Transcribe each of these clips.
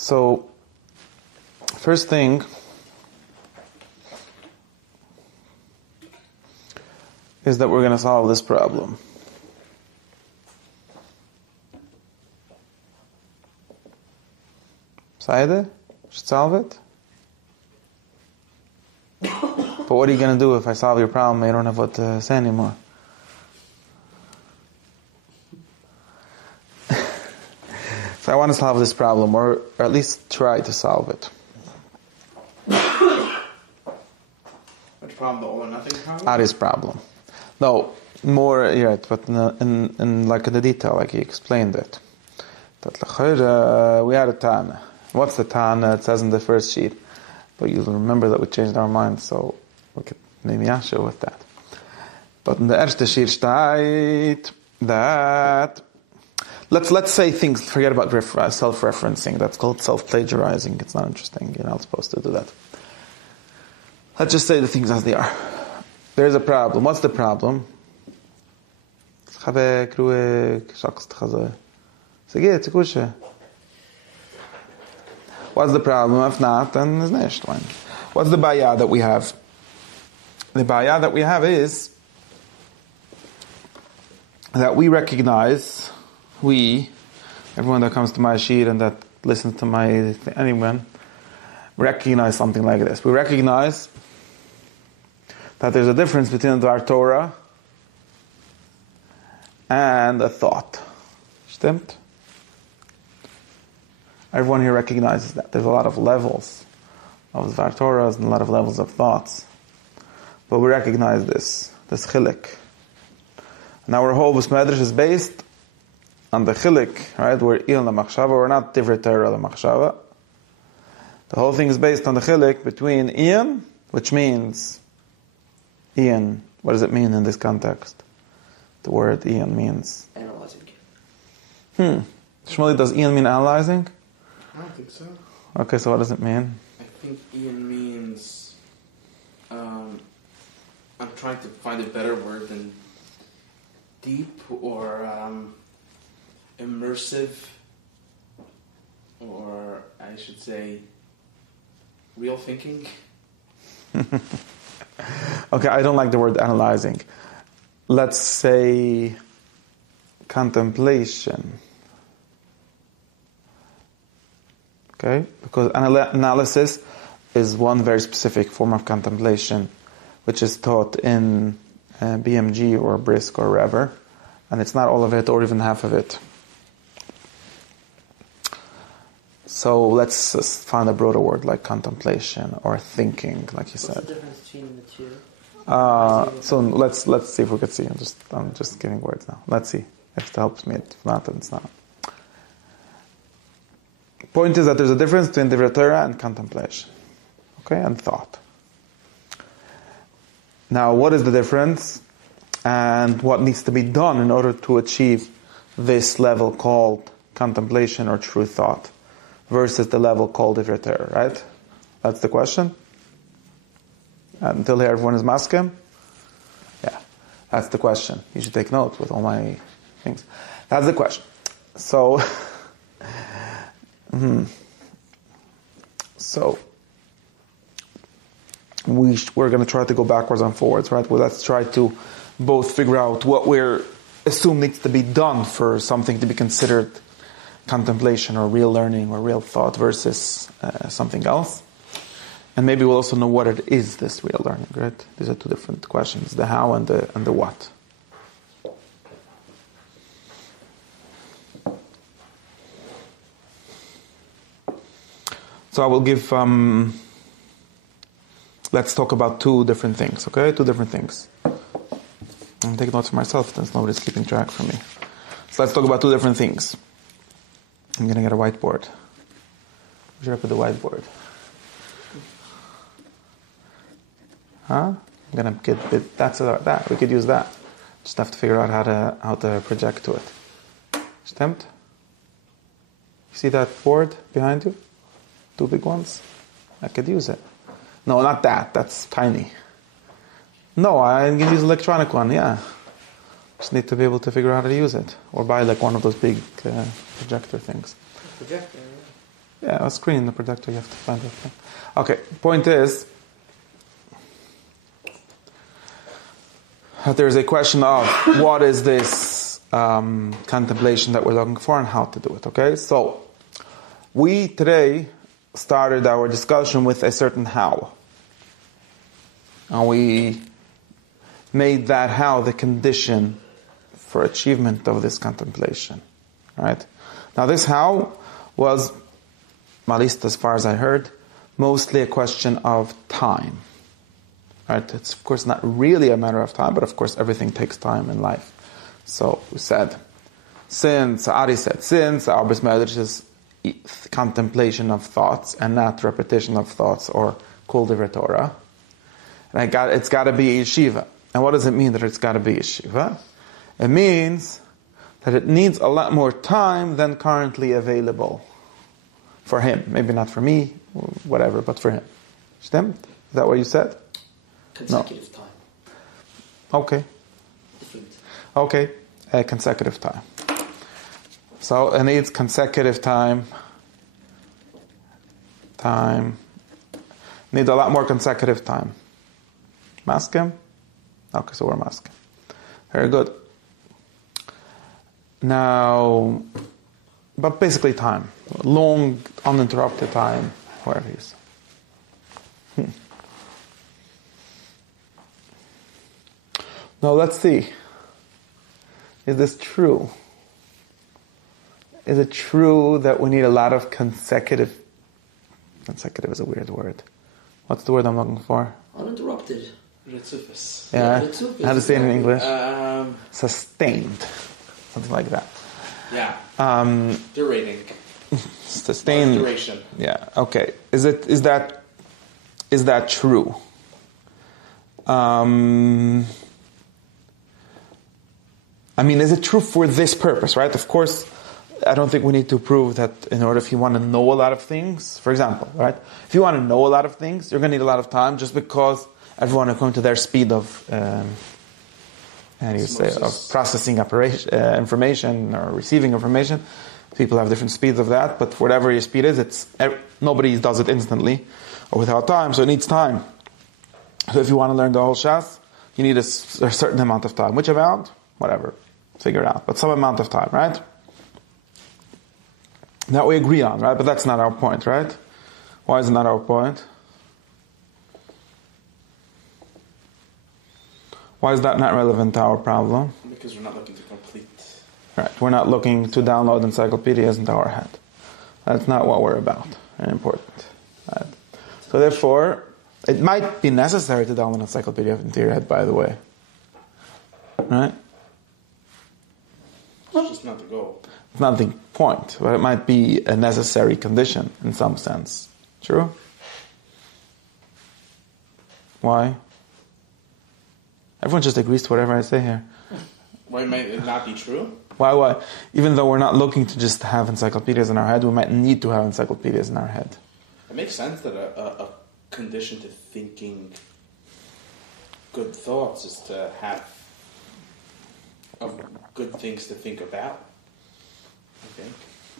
So, first thing is that we're going to solve this problem. Should solve it? But what are you going to do if I solve your problem and you don't have what to say anymore? So I want to solve this problem, or at least try to solve it. Which problem? The all or nothing problem? Ari's problem. No, more, right, but in like in the detail, like he explained it. That we had a Tana. What's the Tana? It says in the first sheet. But you'll remember that we changed our minds, so we could maybe yasha with that. But in the erste sheet steht that let's say things. Forget about self-referencing. That's called self-plagiarizing. It's not interesting. You're not supposed to do that. Let's just say the things as they are. There's a problem. What's the problem? What's the problem? If not, then there's nicht. What's the baya that we have? The baya that we have is that we recognize, everyone that comes to my sheet and that listens to anyone, recognize something like this. We recognize that there's a difference between the Torah and a thought. Stimmt? Everyone here recognizes that. There's a lot of levels of Dvar Torahs and a lot of levels of thoughts. But we recognize this chilik. And our whole Medrash is based on the chilik, right? We're il la machshava, we're not divrei Torah la machshava. The whole thing is based on the chilik between Ian, which means Ian. What does it mean in this context? The word Ian means Analyzing. Shmuley, does Ian mean analyzing? I don't think so. Okay, so what does it mean? I think Ian means I'm trying to find a better word than deep or immersive, or I should say real thinking. Okay, I don't like the word analyzing. Let's say contemplation. Okay? Because analysis is one very specific form of contemplation, which is taught in BMG or Brisk or wherever, and it's not all of it or even half of it. So let's find a broader word like contemplation or thinking, like you said. What's the difference between the two? So let's see if we could see. I'm just giving words now. Let's see if it helps me. If not, then it's not. Point is that there's a difference between Divrei Torah and contemplation, okay, and thought. Now, what is the difference, and what needs to be done in order to achieve this level called contemplation or true thought, versus the level called Divrei Torah? Right? That's the question. Until here, everyone is masking? Yeah, that's the question. You should take note with all my things. That's the question. So, so we're going to try to go backwards and forwards, right? Well, let's try to both figure out what we're assume needs to be done for something to be considered contemplation or real learning or real thought versus something else. And maybe we'll also know what it is, this real learning, right? These are two different questions, the how and the what. So I will give, let's talk about two different things, okay? Two different things. I'm taking notes for myself since nobody's keeping track for me. So let's talk about two different things. I'm going to get a whiteboard. Where's your up with the whiteboard? Huh? I'm gonna get that. We could use that. Just have to figure out how to project to it. Stimmt? You see that board behind you? Two big ones? I could use it. No, not that. That's tiny. No, I can use electronic one, yeah. Just need to be able to figure out how to use it. Or buy like one of those big projector things. Projector, Yeah, a screen, the projector, you have to find it. Okay, point is that there's a question of what is this contemplation that we're looking for and how to do it, okay? So, we today started our discussion with a certain how. And we made that how the condition for achievement of this contemplation, right? Now this how was, at least as far as I heard, mostly a question of time, right? It's of course not really a matter of time, but of course everything takes time in life. So we said, Ari said, since our Bris Medrash is contemplation of thoughts and not repetition of thoughts or kol divrei Torah, and it's got to be yeshiva. And what does it mean that it's got to be yeshiva? It means that it needs a lot more time than currently available for him. Maybe not for me, whatever, but for him. Stimmt? Is that what you said? Consecutive time. Okay. Different. Okay, consecutive time. So it needs consecutive time. Needs a lot more consecutive time. Maskim? Okay, so we're maskim. Very good. Now, but basically time. Long, uninterrupted time, whatever it is. Now let's see. Is this true? Is it true that we need a lot of consecutive is a weird word. What's the word I'm looking for? Uninterrupted. Retzufus. Yeah. Retzufus, How to say it in English? Sustained. Sustained. Something like that. Yeah. Durating. Sustained. Duration. Yeah. Okay. Is that true? I mean, is it true for this purpose, right? Of course, I don't think we need to prove that in order if you want to know a lot of things, for example, right? If you want to know a lot of things, you're going to need a lot of time just because everyone according to their speed of, of processing information or receiving information. People have different speeds of that, but whatever your speed is, nobody does it instantly or without time, so it needs time. So if you want to learn the whole Shas, you need a certain amount of time. Which amount? Whatever. Figure it out. But some amount of time, right? That we agree on, right? But that's not our point, right? Why is it not our point? Why is that not relevant to our problem? Because we're not looking to complete. Right. We're not looking to download encyclopedias into our head. That's not what we're about. Very important. Right? So therefore, it might be necessary to download an encyclopedia into your head, by the way. Right? It's just not the goal. It's not the point, but it might be a necessary condition in some sense. True? Why? Everyone just agrees to whatever I say here. Why might it not be true? Why? Even though we're not looking to just have encyclopedias in our head, we might need to have encyclopedias in our head. It makes sense that a condition to thinking good thoughts is to have good things to think about. Okay.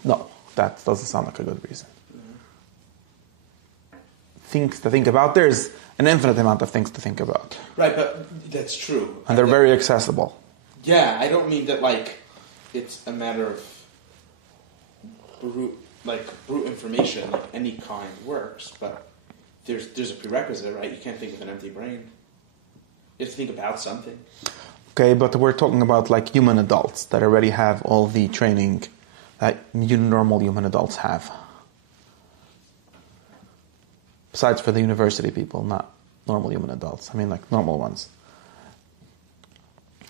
No, that doesn't sound like a good reason. Things to think about. There's an infinite amount of things to think about. Right, but that's true. And they're very accessible. Yeah, I don't mean that it's a matter of brute information, like any kind works, but there's a prerequisite, right? You can't think with an empty brain. You have to think about something. Okay, but we're talking about like human adults that already have all the training that normal human adults have. Besides for the university people, not normal human adults. I mean like normal ones.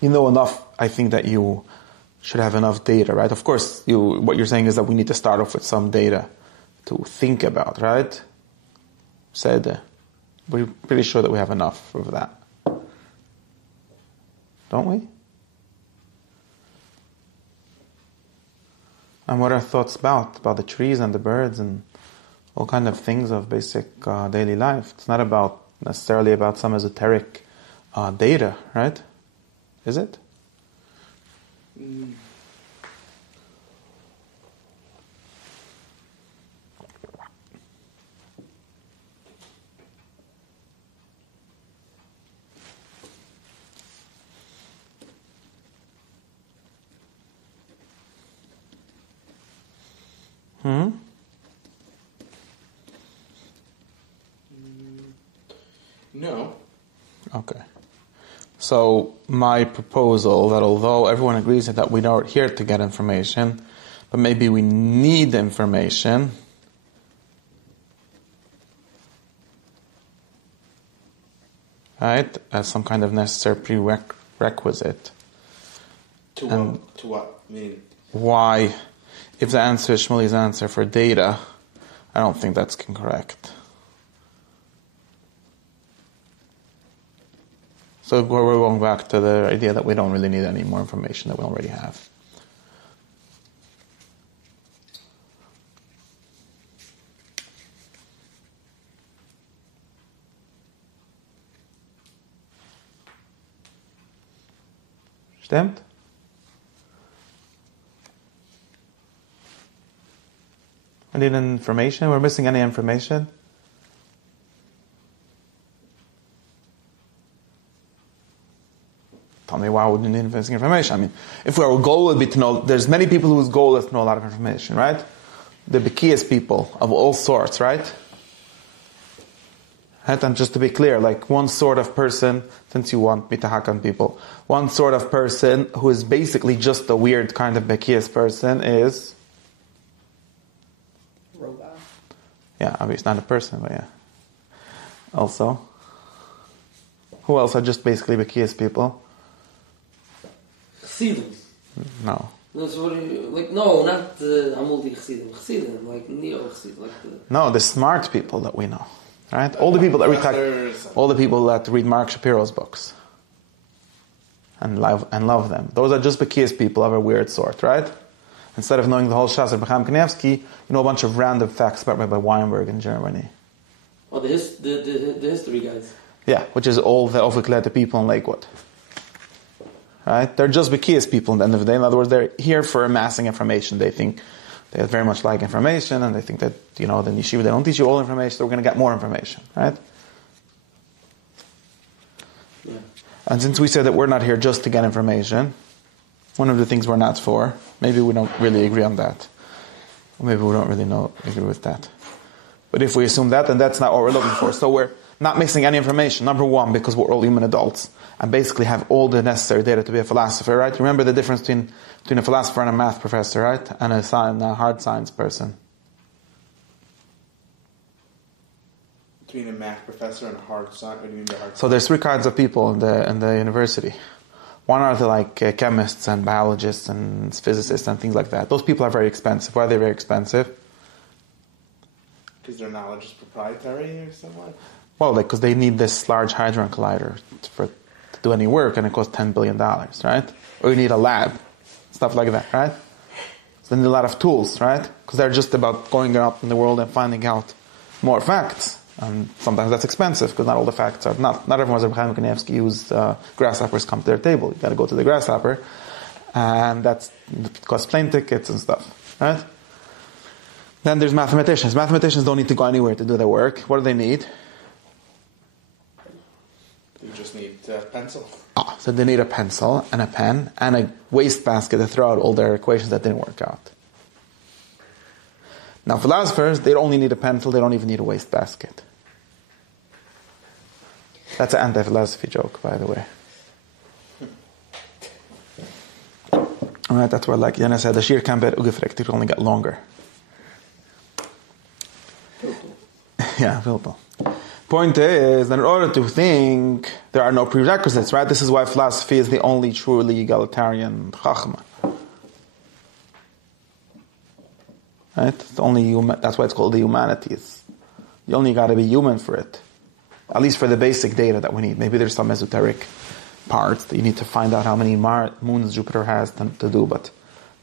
You know enough, I think that you should have enough data, right? Of course, what you're saying is that we need to start off with some data to think about, right? Said, we're pretty sure that we have enough of that. Don't we? And what are thoughts about? About the trees and the birds and all kind of things of basic daily life. It's not necessarily about some esoteric data, right? Is it? No. Okay. So my proposal that although everyone agrees that we are here to get information, but maybe we need information, right, as some kind of necessary prerequisite. To what? To what? I mean, Why, if the answer is Shmuli's answer for data, I don't think that's correct. So we're going back to the idea that we don't really need any more information that we already have. Stimmt? We need information. We're missing any information. Tell me why would you need missing information? I mean, if our goal would be to know, there's many people whose goal is to know a lot of information, right? The Bekias people of all sorts, right? And just to be clear, like one sort of person, since you want me to hack on people, one sort of person who is basically just a weird kind of Bekias person is... Robot. Yeah, obviously not a person, but yeah. Also. Who else are just basically Bekias people? Chassidim. No. That's what like, no, not Amulti Chassidim. Chassidim, like neo-Chassidim. Like No, the smart people that we know. Right? All the people that read Mark Shapiro's books. And love them. Those are just Bekias people of a weird sort, right? Instead of knowing the whole Shas of Becham Kanevsky, you know a bunch of random facts about Rabbi Weinberg in Germany. Oh, the history guys. Yeah, which is all the Oviklete people in Lakewood. Right? They're just Bekias people at the end of the day. In other words, they're here for amassing information. They think they very much like information, and they think that, the yeshiva, they don't teach you all information, so we're going to get more information. Right? Yeah. And since we said that we're not here just to get information, one of the things we're not for, maybe we don't really agree on that. Or maybe we don't really agree with that. But if we assume that, then that's not what we're looking for. So we're not missing any information. Number one, because we're all human adults and basically have all the necessary data to be a philosopher, right? Remember the difference between a philosopher and a math professor, right? And a hard science person. Between a math professor and a hard science? What do you mean by hard science? So there's three kinds of people in the university. One are the chemists and biologists and physicists and things like that. Those people are very expensive. Why are they very expensive? Because their knowledge is proprietary or something? Well, because they need this large hadron collider to do any work, and it costs $10 billion, right? Or you need a lab, stuff like that, right? So they need a lot of tools, right? Because they're just about going out in the world and finding out more facts. And sometimes that's expensive, because not all the facts are, not everyone's a Chaim Kanevsky whose grasshoppers come to their table. You got to go to the grasshopper, and it costs plane tickets and stuff, right? Then there's mathematicians. Mathematicians don't need to go anywhere to do their work. What do they need? You just need a pencil. So they need a pencil and a pen and a wastebasket to throw out all their equations that didn't work out. Now philosophers, they only need a pencil, they don't even need a wastebasket. That's an anti-philosophy joke, by the way. Alright, that's where, like Yana said, the sheer kan bed ugefrekt, it only get longer. Yeah, Vilpel. Point is that in order to think, there are no prerequisites, right? This is why philosophy is the only truly egalitarian chachma. Right? That's why it's called the humanities. You only got to be human for it. At least for the basic data that we need. Maybe there's some esoteric parts that you need to find out how many moons Jupiter has to do, but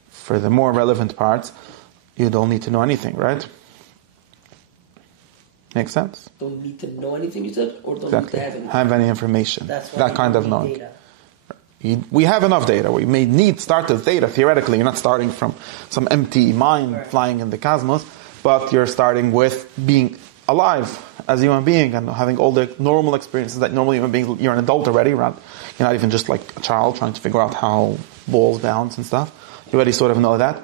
for the more relevant parts, you don't need to know anything, right? Make sense? Don't need to know anything, you said? Or don't Exactly. need to have anything? Have any information. That's why that you kind don't of need knowing. data. We have enough data. We may need start with data, theoretically. You're not starting from some empty mind flying in the cosmos, but you're starting with being alive as a human being and having all the normal experiences that normal human beings. You're an adult already, right? You're not even just like a child trying to figure out how balls bounce and stuff. You already sort of know that.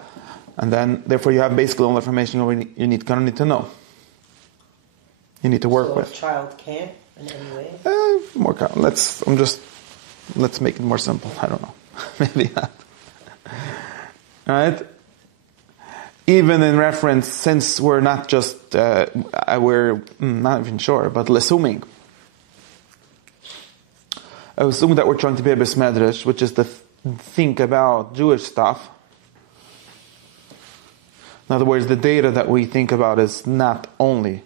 And then, therefore, you have basically all the information you need to know. You need to work so with. a child can't in any way? Let's make it more simple. I don't know. Maybe not. Right? Even in reference, since we're not just, we're not even sure, but assuming. Assuming that we're trying to be a bes medrash, which is to think about Jewish stuff. In other words, the data that we think about is not only,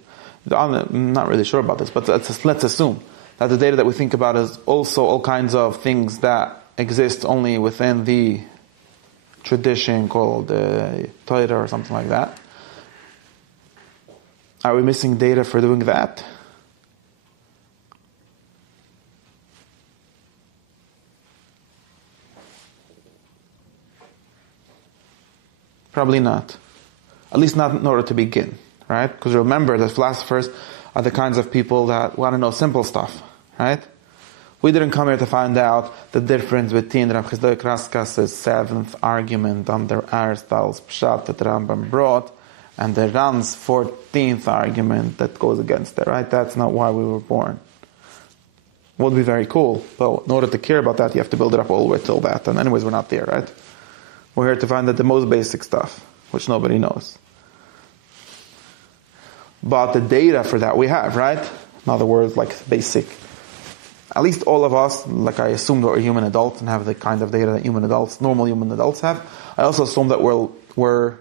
I'm not really sure about this, but let's assume that the data that we think about is also all kinds of things that exist only within the tradition called Torah or something like that. Are we missing data for doing that? Probably not. At least not in order to begin, right? Because remember, the philosophers are the kinds of people that want to know simple stuff, right? We didn't come here to find out the difference between Rav Chizdoy Kraskas's seventh argument under Aristotle's Pshat that Rambam brought and the Ran's 14th argument that goes against it, right? That's not why we were born. Would be very cool, but in order to care about that, you have to build it up all the way till that. And anyways, we're not there, right? We're here to find out the most basic stuff, which nobody knows. But the data for that we have, right? In other words, like basic. At least all of us, like I assume that we're human adults and have the kind of data that normal human adults have. I also assume that we're,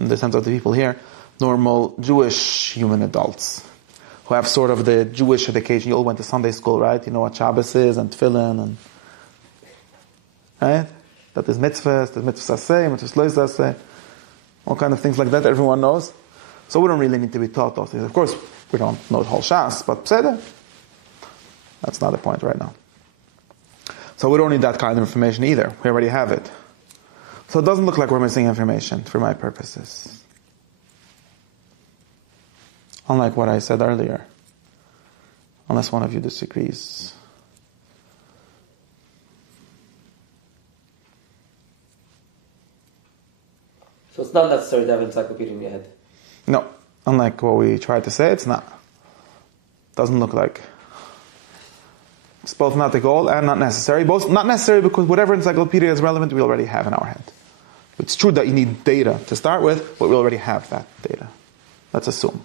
in the sense of the people here, normal Jewish human adults who have sort of the Jewish education. You all went to Sunday school, right? You know what Shabbos is and Tefillin and, right? That there's mitzvahs, there's mitzvahs aseh, mitzvahs lo aseh, all kind of things like that everyone knows. So we don't really need to be taught those things. Of course, we don't know the whole Shas, but pseder. That's not the point right now. So we don't need that kind of information either. We already have it. So it doesn't look like we're missing information for my purposes. Unlike what I said earlier. Unless one of you disagrees. So it's not necessary to have an encyclopedia in your head. No. Unlike what we tried to say, it's not. Doesn't look like. It's both not the goal and not necessary. Both not necessary because whatever encyclopedia is relevant, we already have in our head. It's true that you need data to start with, but we already have that data. Let's assume.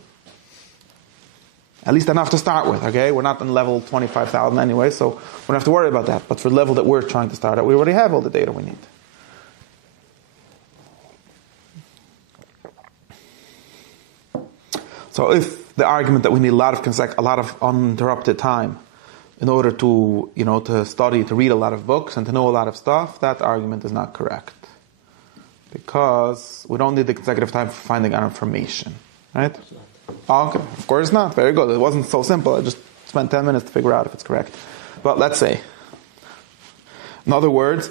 At least enough to start with, okay? We're not on level 25,000 anyway, so we don't have to worry about that. But for the level that we're trying to start at, we already have all the data we need. So if the argument that we need a lot of uninterrupted time in order to, to study, to read a lot of books and to know a lot of stuff, that argument is not correct. Because we don't need the consecutive time for finding out information. Right? Okay, of course not. Very good. It wasn't so simple. I just spent 10 minutes to figure out if it's correct. But let's say. In other words,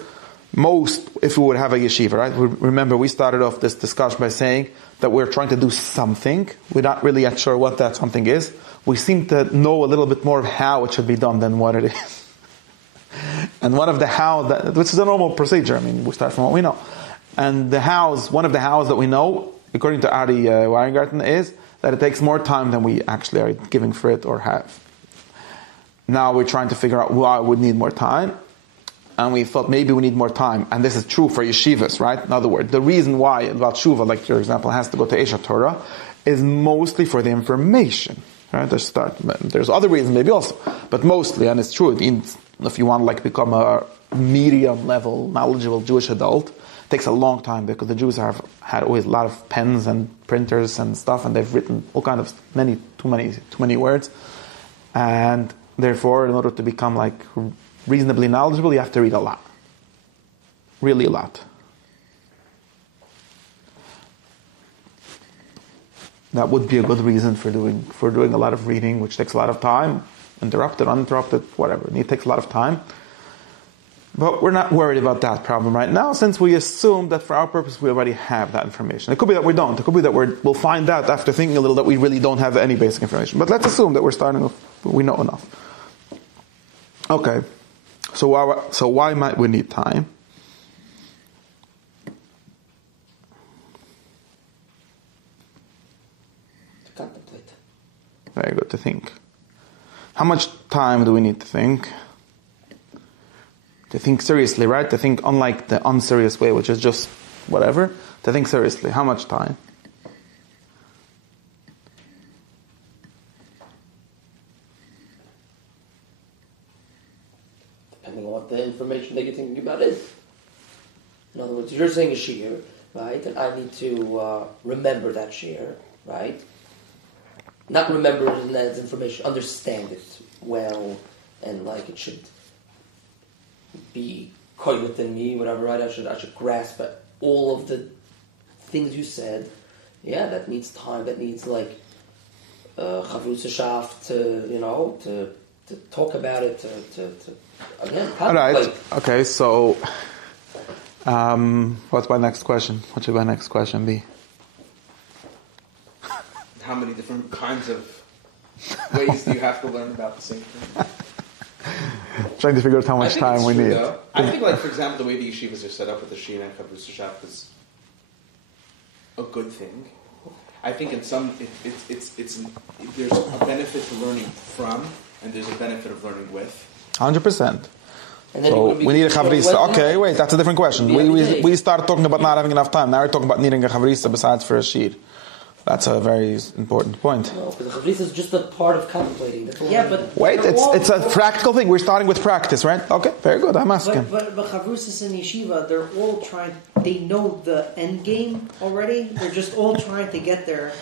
if we would have a yeshiva, right? Remember, we started off this discussion by saying that we're trying to do something. We're not really yet sure what that something is. We seem to know a little bit more of how it should be done than what it is. And one of the how, which is a normal procedure. I mean, we start from what we know. And one of the hows that we know, according to Ari Weingarten, is that it takes more time than we actually are giving for it or have. Now we're trying to figure out why we need more time. And we thought maybe we need more time. And this is true for yeshivas, right? In other words, the reason why about Shuvah, like your example, has to go to Esha Torah, is mostly for the information. Right? There's other reasons maybe also. But mostly, and it's true, if you want to become a medium level, knowledgeable Jewish adult, it takes a long time because the Jews have had always a lot of pens and printers and stuff, and they've written all kind of too many words. And therefore, in order to become reasonably knowledgeable, you have to read a lot. Really a lot. That would be a good reason for doing a lot of reading, which takes a lot of time, interrupted, uninterrupted, whatever. It takes a lot of time. But we're not worried about that problem right now, since we assume that for our purpose we already have that information. It could be that we don't. It could be that we'll find out after thinking a little that we really don't have any basic information. But let's assume that we're starting off, we know enough. Okay. So why might we need time? contemplate. Very good, to think. How much time do we need to think? To think seriously, right? To think unlike the unserious way, which is just whatever. To think seriously, how much time? Depending on what the information that you're thinking about is. In other words, you're saying a shiur, right? And I need to remember that shiur, right? Not remember it as information, understand it well, and like it should be quite within me, whatever, right? I should grasp at all of the things you said. Yeah, that needs time. That needs like chavrutzashaft to talk about it. To again. All right. Okay. So, what's my next question? What should my next question be? How many different kinds of ways do you have to learn about the same thing? Trying to figure out how much time we need. Though. I think, like, for example, the way the yeshivas are set up with the Shina and Chavrutzashaft is a good thing. I think in some, it's there's a benefit to learning from, and there's a benefit of learning with. 100%. So we need a chavrisa. Okay, wait, that's a different question. We started talking about not having enough time. Now we're talking about needing a chavrisa besides for a shir. That's a very important point. No, because the chavrisa is just a part of contemplating. Yeah, but wait, it's a practical thing. We're starting with practice, right? Okay, very good. I'm asking. But chavrusas in yeshiva, they're all trying. They know the end game already. They're just all trying to get there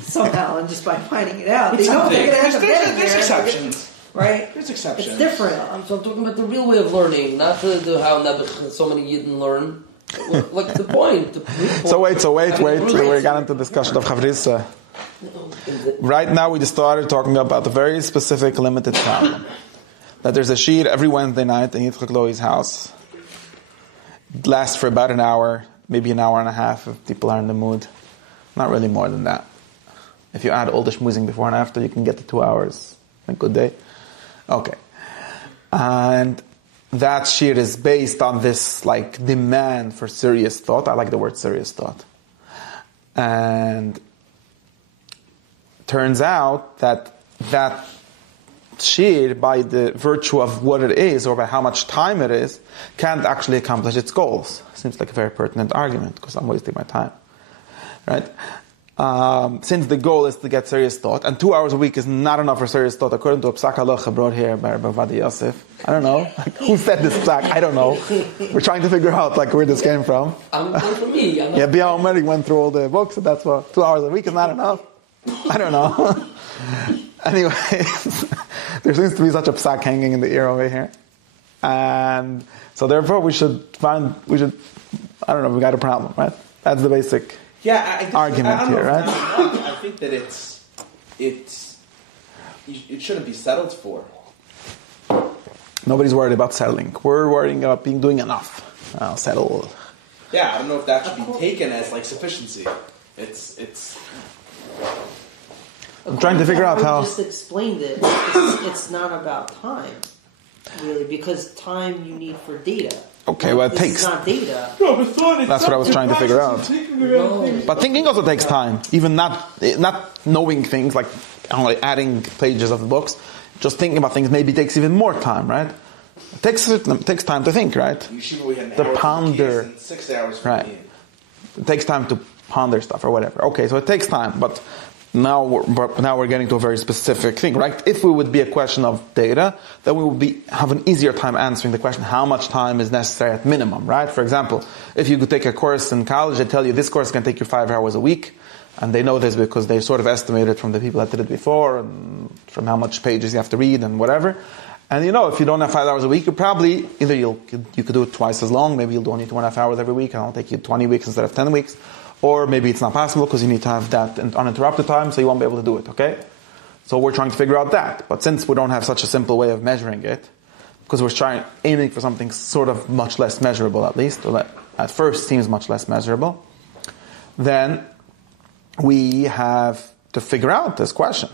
somehow, and just by finding it out, they know they're going to end up getting there. There's exceptions. Right? There's exceptions. It's different. So I'm talking about the real way of learning, not the how so many Yidden learn. Like the point. So wait. We got into discussion of chavrisa. Right now we just started talking about a very specific, limited problem. That there's a shir every Wednesday night in Yitzchok Lowy's house. It lasts for about an hour, maybe an hour and a half if people are in the mood. Not really more than that. If you add all the schmoozing before and after, you can get to 2 hours. A good day. Okay. And that shir is based on this like demand for serious thought. I like the word serious thought. And turns out that shir, by the virtue of what it is or by how much time it is, can't actually accomplish its goals. Seems like a very pertinent argument because I'm wasting my time. Right? Since the goal is to get serious thought, and 2 hours a week is not enough for serious thought, according to a psak halacha brought here by Rabbi Vadi Yosef. I don't know. Who said this psak? I don't know. We're trying to figure out where this came from. I'm going for me. Yeah, Bia Omer, he went through all the books, and that's what 2 hours a week is not enough. I don't know. Anyway, there seems to be such a psak hanging in the ear over here. And so therefore we should, I don't know, we got a problem, right? That's the basic argument here, right? I think that it shouldn't be settled for. Nobody's worried about settling. We're worrying about doing enough. I'll settle. Yeah, I don't know if that should be taken as like sufficiency. It's. I'm trying to figure out how. You just explained it. It's not about time, really, because time you need for data. Okay, well, it this takes. Is not data. That's what I was trying to figure out. But thinking also takes time. Even not knowing things, like only adding pages of the books, just thinking about things maybe takes even more time, right? It takes time to think, right? The ponder. And 6 hours for right. me. It takes time to ponder stuff or whatever. Okay, so it takes time, but now we're getting to a very specific thing, right? If we would be a question of data, then we would have an easier time answering the question, how much time is necessary at minimum, right? For example, if you could take a course in college, they tell you this course can take you 5 hours a week, and they know this because they sort of estimated from the people that did it before, and from how much pages you have to read and whatever. And if you don't have 5 hours a week, you probably, either you could do it twice as long, maybe you'll do only 2.5 hours every week, and it'll take you 20 weeks instead of 10 weeks. Or maybe it's not possible because you need to have that uninterrupted time, so you won't be able to do it, okay? So we're trying to figure out that. But since we don't have such a simple way of measuring it, because we're aiming for something sort of much less measurable at least, or that at first seems much less measurable, then we have to figure out this question.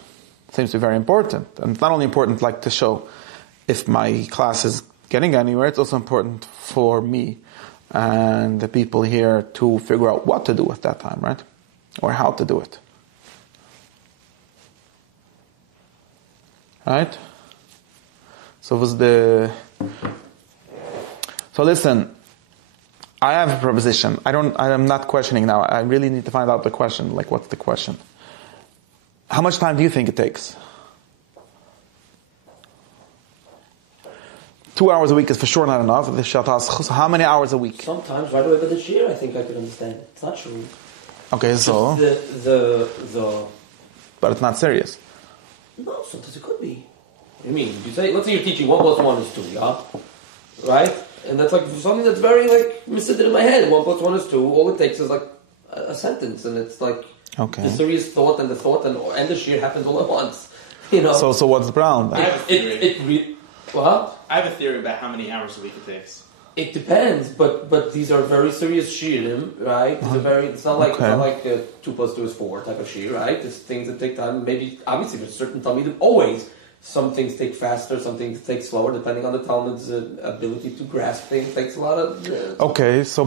It seems to be very important. And it's not only important to show if my class is getting anywhere, it's also important for me and the people here to figure out what to do at that time, right? Or how to do it. right? So listen, I have a proposition. I'm not questioning now. I really need to find out the question. Like, what's the question? How much time do you think it takes? 2 hours a week is for sure not enough. How many hours a week? Sometimes right away by this year, I think I could understand it. It's not true. Okay, so The but it's not serious. no, sometimes it could be. What do you mean? You say, let's say you're teaching 1 plus 1 is 2, yeah, right? And that's like something that's very like sitting in my head. 1 plus 1 is 2. All it takes is like a sentence, and it's like the serious thought and the shear happens all at once. You know. So what's the problem? I have a theory. What? I have a theory about how many hours a week it takes. It depends, but thes are very serious shirim, right? It's not like 2 plus 2 is 4 type of shir, right? There's things that take time. Maybe obviously there's certain Talmidim always. Some things take faster, some things take slower, depending on the Talmud's ability to grasp things. Takes a lot of. So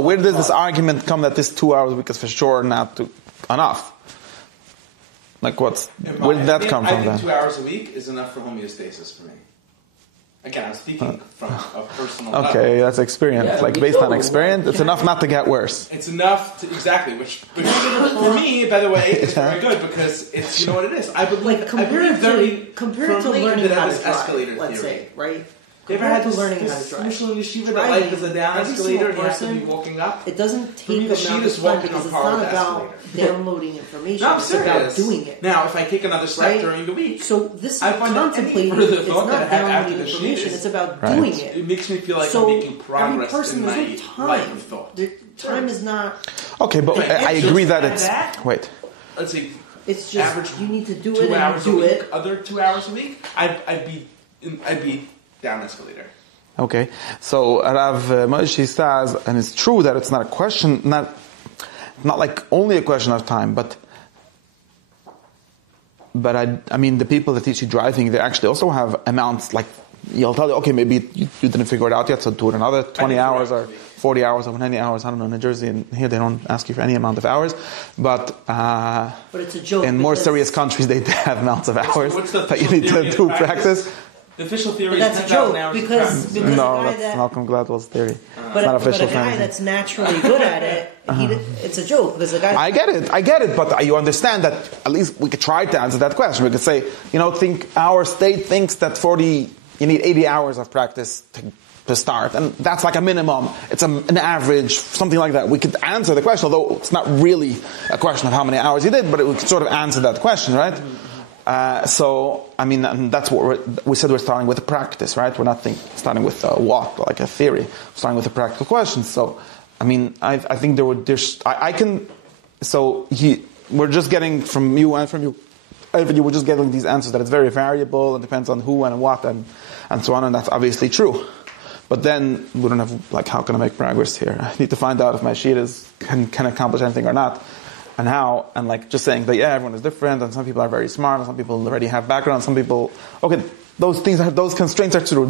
where does this argument come that this 2 hours a week is for sure not enough? Like where did that come from? I think then? 2 hours a week is enough for homeostasis for me. Again, I'm speaking from a personal level. Okay, that's experience. Yeah, like based on experience, it's enough not to get worse. It's enough to which for me, by the way, is very good because it's what it is. I believe compared to learning how to drive, escalator let's theory. say, right? You ever had to learning this how to drive? initial yeshiva that life is a down every escalator and you single have to be person, walking up? It doesn't For take me, a the amount sheet of is time walking because on it's par not with about escalator. downloading information. No, I'm it's about serious. doing it. Now, if I take another step Right? during the week, So this I find that any contemplating, further it's thought not that I have after downloading the sheet information, is- it's about Right. doing it it. makes me feel like So I'm making progress every person, in there's my no life time. of thought. The time is not. Okay, but Right. I agree that it's That- wait. Let's see. It's just Average you need to do 2 it and hours do a week, it. other 2 hours a week, I'd be down escalator. Okay, so Rav Moshe says, and it's true that it's not a question, not like only a question of time, but I mean the people that teach you driving, they actually also have amounts like you'll tell you, okay, maybe you didn't figure it out yet, so do it another 20 hours or 40 hours or 90 hours. I don't know, in New Jersey and here they don't ask you for any amount of hours, but it's a joke. in more because- serious countries they have amounts of hours What's the that you need to theory of do practice. The official theory But is that's a 10,000 joke hours of because practice. because No, a guy that's that Malcolm Gladwell's theory. but, It's not a, official but a guy thing. that's naturally good at it, it's a joke because the guy. I get it, but you understand that at least we could try to answer that question. We could say, think our state thinks that you need 80 hours of practice to start, and that's like a minimum. It's an average, something like that. We could answer the question, although it's not really a question of how many hours you did, but we could sort of answer that question, right? And that's what we said. We're starting with a practice, right? We're not starting with a what, like a theory. We're starting with a practical question. So, I think we're just getting from you and from you, we're just getting these answers that it's very variable and depends on who and what and so on, and that's obviously true. But then we don't have, how can I make progress here? I need to find out if my sheet can accomplish anything or not. And how, and just saying that, everyone is different, and some people are very smart, and some people already have background, some people, okay, those constraints are true.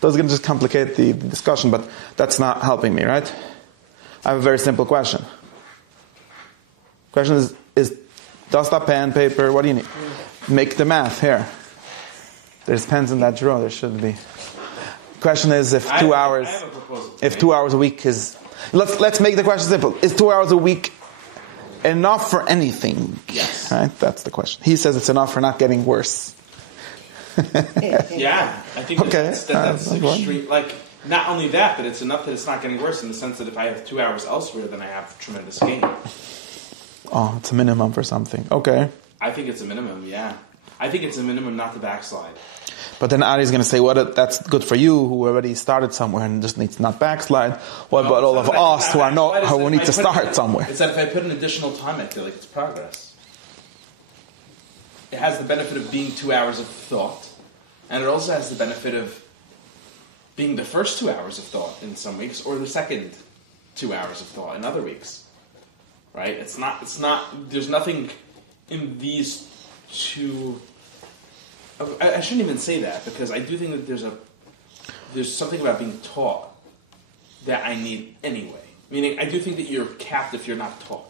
Those are going to just complicate the discussion, but that's not helping me, right? I have a very simple question. Question is dust up, pen, paper, what do you need? Make the math, here. There's pens in that drawer, there should be. Question is if 2 hours, I have a proposal. if 2 hours a week is, let's make the question simple. Is 2 hours a week enough for anything? Yes. Right? That's the question. He says it's enough for not getting worse. Yeah, I think Okay. that's extreme. Not only that, but it's enough that it's not getting worse in the sense that if I have 2 hours elsewhere, then I have tremendous gain. Oh, it's a minimum for something. Okay. I think it's a minimum, yeah. I think it's a minimum not to backslide. But then Ari's going to say, that's good for you who already started somewhere and just needs to not backslide. What about all of us who need to start somewhere? It's that if I put in additional time, I feel like it's progress. It has the benefit of being 2 hours of thought, and it also has the benefit of being the first 2 hours of thought in some weeks, or the second 2 hours of thought in other weeks. Right? It's not, there's nothing in these two. I shouldn't even say that, because I do think that there's something about being taught that I need anyway. Meaning, I do think that you're capped if you're not taught.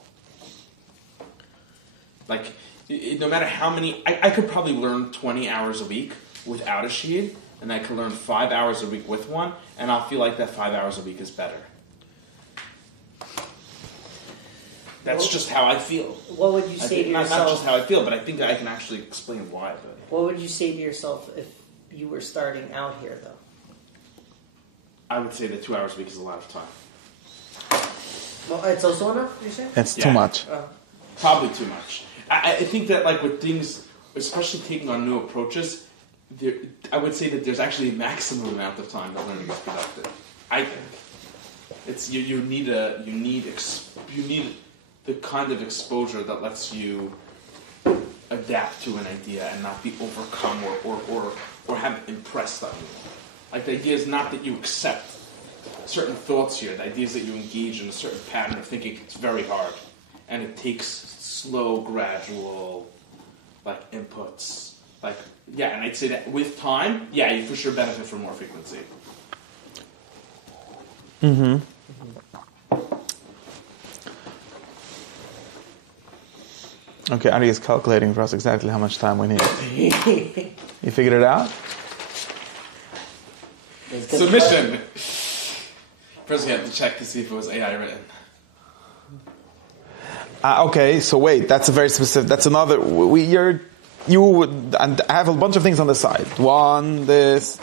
Like, no matter how many, I could probably learn 20 hours a week without a sheet, and I could learn 5 hours a week with one, and I'll feel like that 5 hours a week is better. That's just how I feel. What would you say to yourself? Not just how I feel, but I think that I can actually explain why. But what would you say to yourself if you were starting out here, though? I would say that 2 hours a week is a lot of time. Well, it's also enough, you say? It's too much. Probably too much. I think that, like, with things, especially taking on new approaches, I would say that there's actually a maximum amount of time that learning is productive. I think it's you need the kind of exposure that lets you adapt to an idea and not be overcome or have it impressed on you. Like, the idea is not that you accept certain thoughts here. The idea is that you engage in a certain pattern of thinking. It's very hard, and it takes slow, gradual, like, inputs. Like, yeah, and I'd say that with time, yeah, you for sure benefit from more frequency. Mm-hmm. Okay, Ari is calculating for us exactly how much time we need. You figured it out? Submission! First we have to check to see if it was AI written. Okay, so wait, that's a very specific, that's another, and I have a bunch of things on the side. One, this,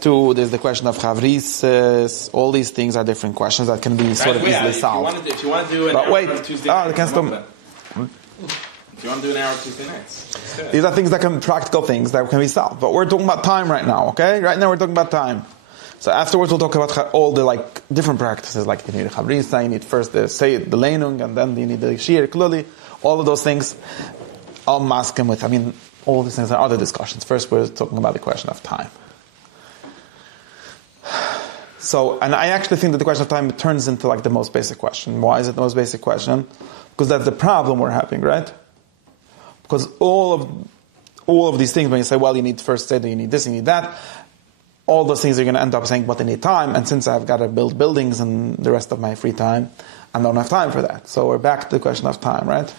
two, there's the question of chavrisis, all these things are different questions that can be sort of easily solved. If you want to do an hour on Tuesday nights, if you want to do an hour Tuesday nights, these are things that can, practical things that can be solved. But we're talking about time right now, okay? Right now we're talking about time. So afterwards we'll talk about all the, like, different practices, like you need a chavrisa, you need first the leinung, and then you need the shir, clearly, all of those things. I'll mask him with, all these things are other discussions. First we're talking about the question of time. So, and I actually think that the question of time turns into, like, the most basic question. Why is it the most basic question? Because that's the problem we're having, right? Because all of these things, when you say, well, you need first seder, you need this, you need that, all those things are going to end up saying, but they need time, and since I've got to build buildings and the rest of my free time, I don't have time for that. So we're back to the question of time, right?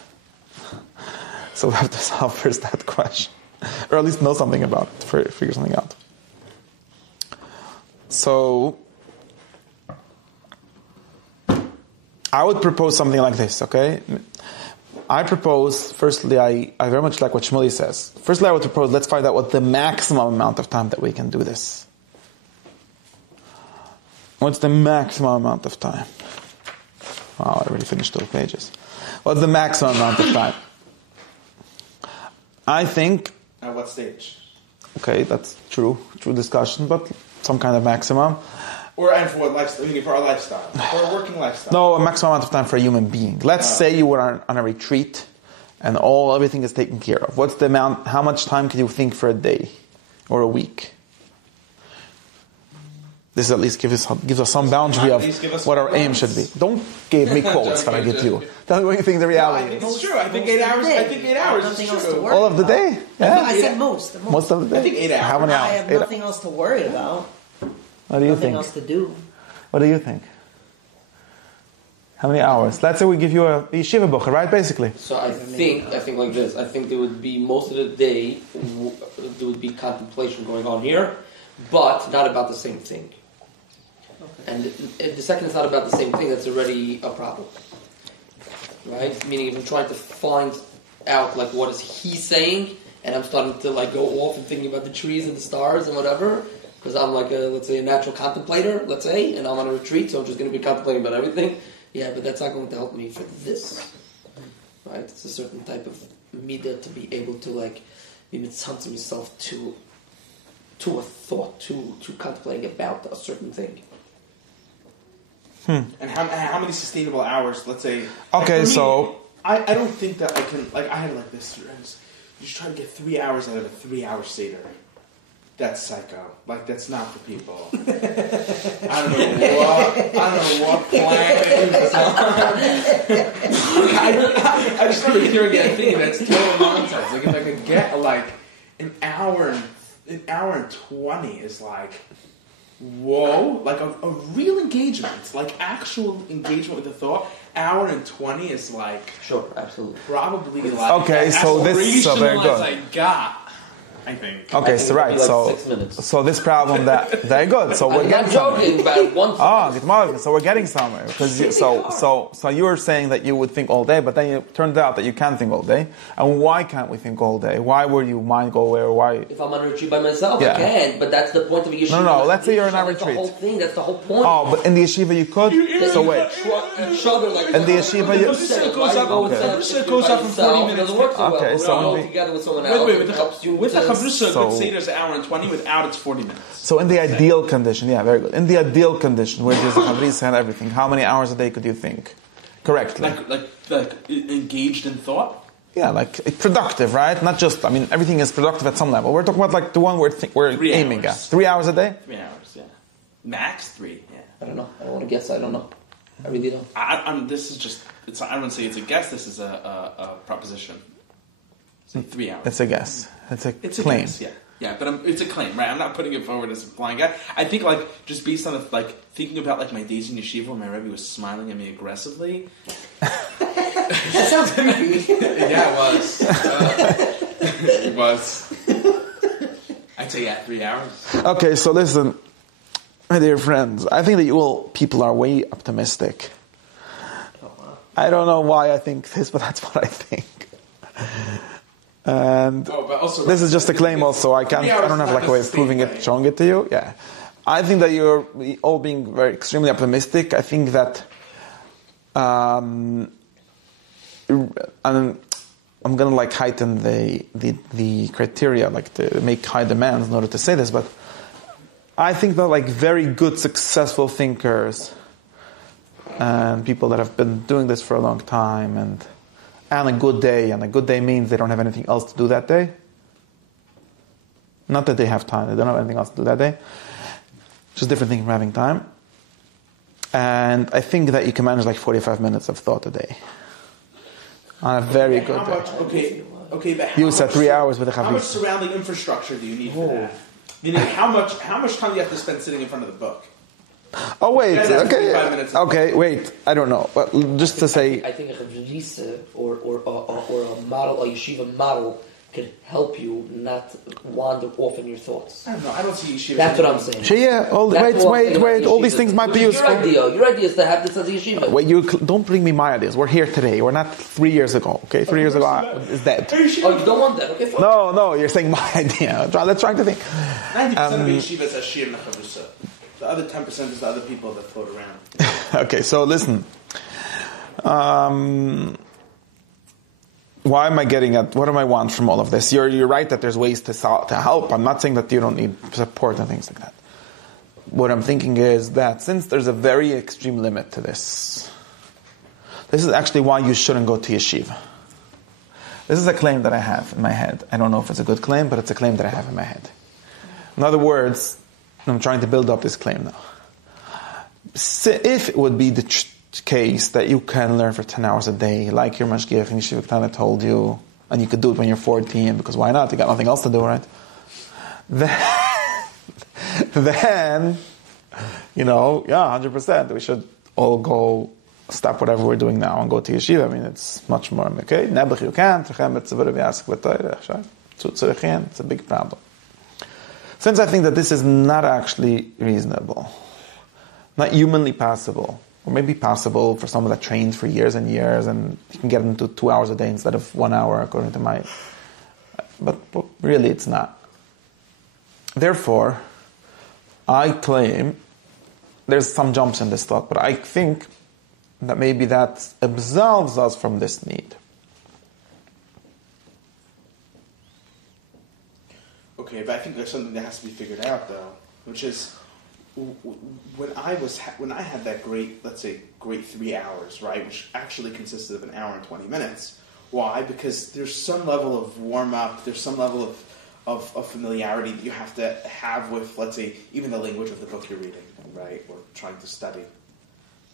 So we have to solve first that question. Or at least know something about it, figure something out. So I would propose something like this, okay? I propose, firstly, I very much like what Shmuley says. Firstly, I would propose, let's find out what the maximum amount of time that we can do this. What's the maximum amount of time? Wow, I already finished those pages. What's the maximum amount of time? I think... At what stage? Okay, that's true discussion, but some kind of maximum. And for what lifestyle? For our lifestyle, for a working lifestyle. No, a maximum amount of time for a human being. Let's say you were on a retreat, and everything is taken care of. What's the amount? How much time can you think for a day or a week? This at least gives us some boundary of what our aim should be. Don't give me quotes that I get you. Tell me what you think the reality is. It's true. I think 8 hours. I think 8 hours is true. All of the day. Yeah. I said most. Most of the day. I think 8 hours. How many hours? I have nothing else to worry about. What do you Nothing think? else to do. What do you think? How many hours? Let's say we give you a yeshiva bocher, right? Basically. So I think like this. I think there would be most of the day there would be contemplation going on here, but not about the same thing. Okay. And if the second is not about the same thing, that's already a problem, right? Meaning, if I'm trying to find out like what is he saying, and I'm starting to like go off and thinking about the trees and the stars and whatever. Because I'm like let's say a natural contemplator, let's say, and I'm on a retreat, so I'm just going to be contemplating about everything. Yeah, but that's not going to help me for this, right? It's a certain type of midah to be able to like be mitzvah myself to a thought, to contemplating about a certain thing. And how many sustainable hours? Let's say. Okay, like so me, I don't think that I can. Like I had like this. You just try to get 3 hours out of a 3-hour seder. That's psycho. Like, that's not for people. I don't know what planet is on. I just started hearing that thing. That's total nonsense. Like, if I could get, like, an hour and 20 is like, whoa. Like, a real engagement. Like, actual engagement with the thought. hour and 20 is like Sure, absolutely. probably like Okay, so this so very good. I got. I think. Okay, so right, Like so 6 minutes. so this problem that very good. So we're I'm getting not joking about one. so we're getting somewhere because so you were saying that you would think all day, but then it turned out that you can't think all day. And why can't we think all day? Why would your mind go where? Why? If I'm on a retreat by myself, Yeah. I can. But that's the point of a yeshiva. No. Let's say you're in a That's retreat. the whole thing. That's the whole point. Oh, but in the yeshiva you could. So wait. Each other like In the yeshiva, you- It goes up. Okay. It goes up from 40 minutes. Okay, so all in the- together with someone else. Wait, it helps you with the to- chavrusa, So- good seder is an hour and 20. Without, it's 40 minutes. So in the ideal condition, yeah, very good. In the ideal condition, where there's a chavrisa and everything, how many hours a day could you think correctly? Like engaged in thought. Yeah, like productive, right? Not just. I mean, everything is productive at some level. We're talking about like the one we're 3 aiming hours. at. 3 hours a day. 3 hours, yeah. Max 3, yeah. I don't know. I don't want to guess. I don't know. I really don't. I'm. This is just. It's. I wouldn't say it's a guess. This is a proposition. Say 3 hours. It's a guess. It's a It's a claim. guess, yeah. Yeah, but it's a claim, right? I'm not putting it forward as a blind guy. I think, like, just based on, thinking about, like, my days in yeshiva when my Rebbe was smiling at me aggressively. That sounds creepy. Yeah, it was. It was. I'd say, 3 hours. Okay, so listen, my dear friends. I think that people are way optimistic. I don't know why I think this, but that's what I think. And But also, this is just a claim. Also, I don't have like a way of proving it, showing it to you. Yeah, I think that you're all being very extremely optimistic. I think that, and I'm gonna like heighten the criteria, like to make high demands in order to say this. But I think that like very good, successful thinkers and people that have been doing this for a long time and a good day means they don't have anything else to do that day. Not that they have time, they don't have anything else to do that day. Just a different thing from having time. And I think that you can manage like 45 minutes of thought a day. On a very good day. Okay, but You said 3 hours with a how much chavris. surrounding infrastructure do you need for that? Meaning, how much time do you have to spend sitting in front of the book? Oh wait, Yeah, that's 45 minutes. okay, wait. I don't know, but just to say, I think a chavrusa or a model, a yeshiva model, could help you not wander off in your thoughts. I don't know. I don't see yeshiva. That's what I'm saying. yeah. That's what I'm saying Wait. about All these yeshivas. things might be Which is useful. Your idea is to have this as a yeshiva. Wait, don't bring me my ideas. We're here today. We're not 3 years ago. Okay, 3 years ago is dead. Oh, you don't want that? Okay, fine. No, you're saying my idea. Let's try to think. 90% of yeshivas has shir mechavusa. The other 10% is the other people that float around. Okay, so listen. Why am I getting at? What do I want from all of this? You're right that there's ways to help. I'm not saying that you don't need support and things like that. What I'm thinking is that since there's a very extreme limit to this is actually why you shouldn't go to yeshiva. This is a claim that I have in my head. I don't know if it's a good claim, but it's a claim that I have in my head. In other words, I'm trying to build up this claim now. If it would be the case that you can learn for 10 hours a day, like your mashgiach and yeshiva Ketana told you, and you could do it when you're 14, because why not? You got nothing else to do, right? Then 100%, we should all go stop whatever we're doing now and go to yeshiva. I mean, it's much more, okay? Nebuch you can, it's a big problem. Since I think that this is not actually reasonable, not humanly possible, or maybe possible for someone that trains for years and years and you can get into 2 hours a day instead of 1 hour according to my... But really it's not. Therefore, I claim, there's some jumps in this thought, but I think that maybe that absolves us from this need. Okay, but I think there's something that has to be figured out, though, which is when I had that great 3 hours, right, which actually consisted of an hour and 20 minutes. Why? Because there's some level of warm up, there's some level of familiarity that you have to have with, let's say, even the language of the book you're reading, right, or trying to study,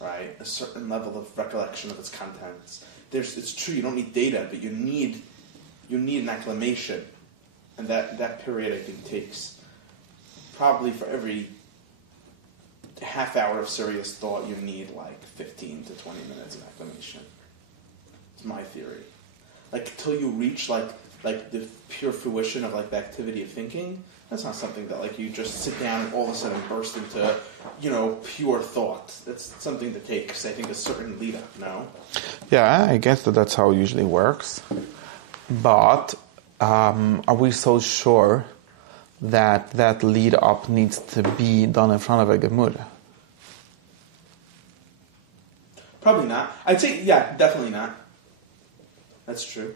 right? A certain level of recollection of its contents. It's true, you don't need data, but you need an acclimation. And that period, I think, takes probably for every half hour of serious thought, you need like 15 to 20 minutes of acclimation. It's my theory. Like till you reach like the pure fruition of like the activity of thinking, that's not something that like you just sit down and all of a sudden burst into, pure thought. That's something that takes, I think, a certain lead up. No. Yeah, I guess that's how it usually works. But are we so sure that lead up needs to be done in front of a gemura? Probably not. I'd say, yeah, definitely not. That's true.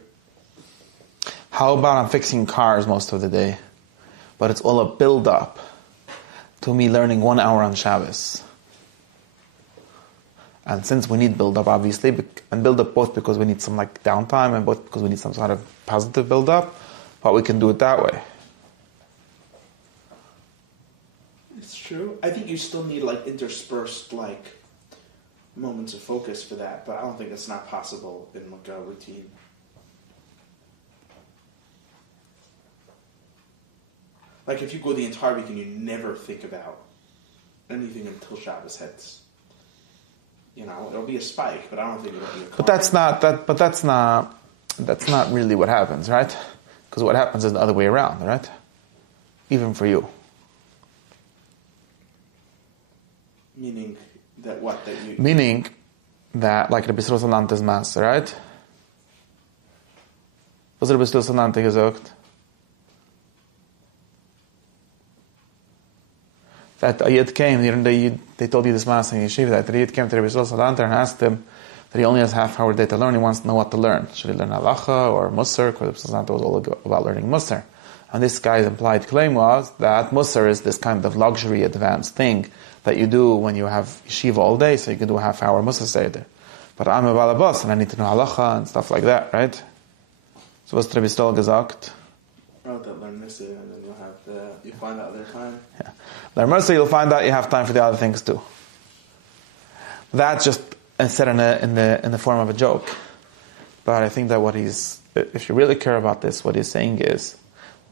How about I'm fixing cars most of the day, but it's all a build-up to me learning 1 hour on Shabbos. And since we need build-up, obviously, and build-up both because we need some like downtime and both because we need some sort of positive build-up, but we can do it that way. It's true. I think you still need like interspersed like moments of focus for that, but I don't think it's not possible in like a routine. Like if you go the entire week and you never think about anything until Shabbos hits, it'll be a spike, but I don't think it'll be a. But that's not really what happens, right? Because what happens is the other way around, right? Even for you. Meaning that what that you. Meaning that like Rabbi Yisroel Salante's mass, right? Was Rabbi Yisroel Salante gesagt? That a Yid came, they told you this mass in Yeshiva, that a Yid came to Rabbi Yisroel Salanter and asked him that he only has half-hour day to learn, he wants to know what to learn. Should he learn halacha or musar? Because Rabbi Yisroel Salanter was all about learning musar. And this guy's implied claim was that musar is this kind of luxury, advanced thing that you do when you have Yeshiva all day, so you can do a half-hour musar seder. But I'm a balabas, and I need to know halacha and stuff like that, right? So what's Rabbi Yisroel gesagt? That learn Musa, and then you'll find out other time. Yeah. Learn Musa, you'll find out you have time for the other things too. That's just said in the form of a joke. But I think that if you really care about this, what he's saying is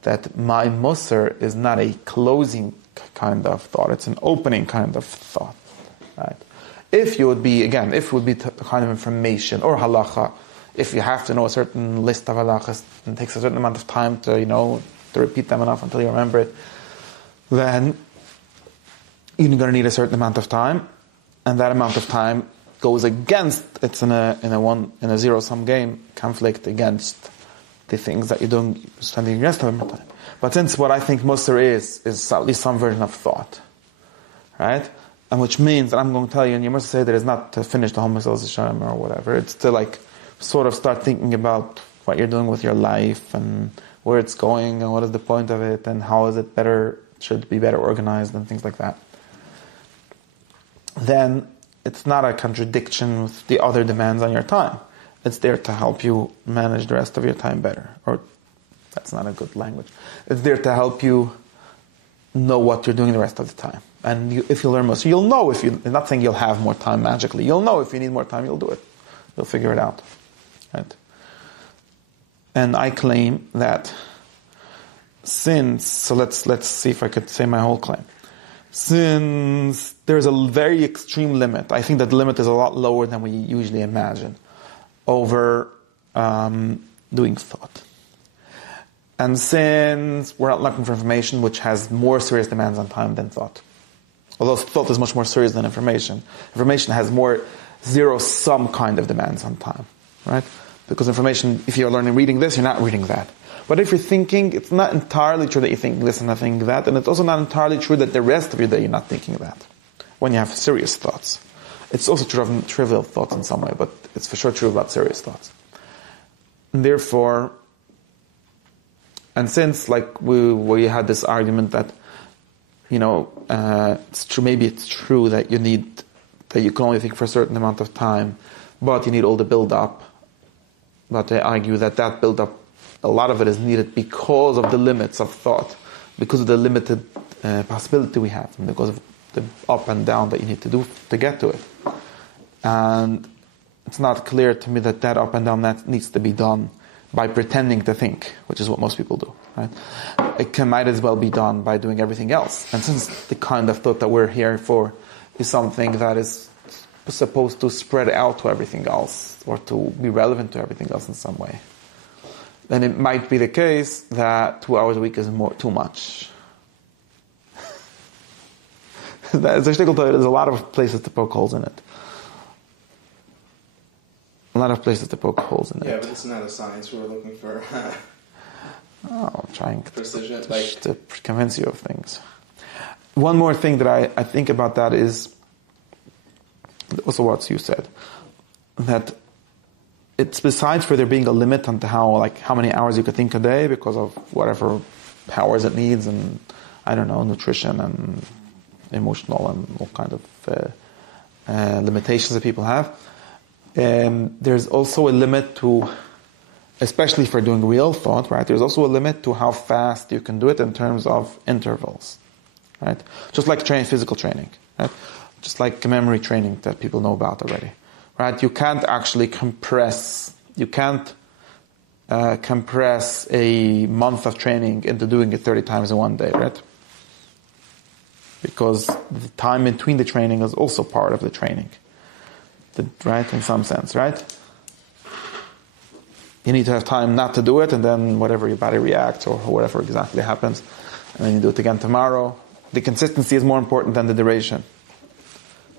that my Musar is not a closing kind of thought, it's an opening kind of thought. Right? If it would be the kind of information or halacha, if you have to know a certain list of halachas and it takes a certain amount of time to repeat them enough until you remember it, then you're going to need a certain amount of time, and that amount of time goes against, it's in a zero-sum game, conflict against the things that you're doing, spending the rest of your time. But since what I think Musar is at least some version of thought, right? And which means that I'm going to tell you, and you must say that it's not to finish the whole Mesilas Yesharim or whatever, it's to like sort of start thinking about what you're doing with your life and where it's going and what is the point of it and how is it should it be better organized and things like that. Then it's not a contradiction with the other demands on your time. It's there to help you manage the rest of your time better. Or that's not a good language. It's there to help you know what you're doing the rest of the time. And if you learn more, so you'll know I'm not saying you'll have more time magically. You'll know if you need more time, you'll do it. You'll figure it out. Right? And I claim that so let's see if I could say my whole claim. Since there's a very extreme limit, I think that the limit is a lot lower than we usually imagine over doing thought. And since we're not looking for information which has more serious demands on time than thought, although thought is much more serious than information has more zero-sum kind of demands on time, right? Because information, if you're reading this, you're not reading that. But if you're thinking, it's not entirely true that you think this and not thinking that, and it's also not entirely true that the rest of your day you're not thinking that. When you have serious thoughts. It's also true of trivial thoughts in some way, but it's for sure true about serious thoughts. And therefore, and since we had this argument that, it's true, maybe it's true that you can only think for a certain amount of time, but you need all the build-up. But I argue that build-up, a lot of it is needed because of the limits of thought, because of the limited possibility we have, and because of the up and down that you need to do to get to it. And it's not clear to me that up and down that needs to be done by pretending to think, which is what most people do. Right? It might as well be done by doing everything else. And since the kind of thought that we're here for is something that is supposed to spread out to everything else, or to be relevant to everything else in some way, then it might be the case that 2 hours a week is too much. There's a lot of places to poke holes in it. A lot of places to poke holes in it. Yeah, but it's not a science. We're looking for I'm trying precision, to convince you of things. One more thing that I think about that is also what you said, that it's besides for there being a limit on how many hours you could think a day because of whatever powers it needs and I don't know, nutrition and emotional and all kind of limitations that people have. There's also a limit to, especially for doing real thought, right? There's also a limit to how fast you can do it in terms of intervals, right? Just like physical training, right? Just like memory training that people know about already, right? You can't actually compress. You can't compress a month of training into doing it 30 times in one day, right? Because the time between the training is also part of the training, right? In some sense, right? You need to have time not to do it, and then whatever your body reacts or whatever exactly happens, and then you do it again tomorrow. The consistency is more important than the duration.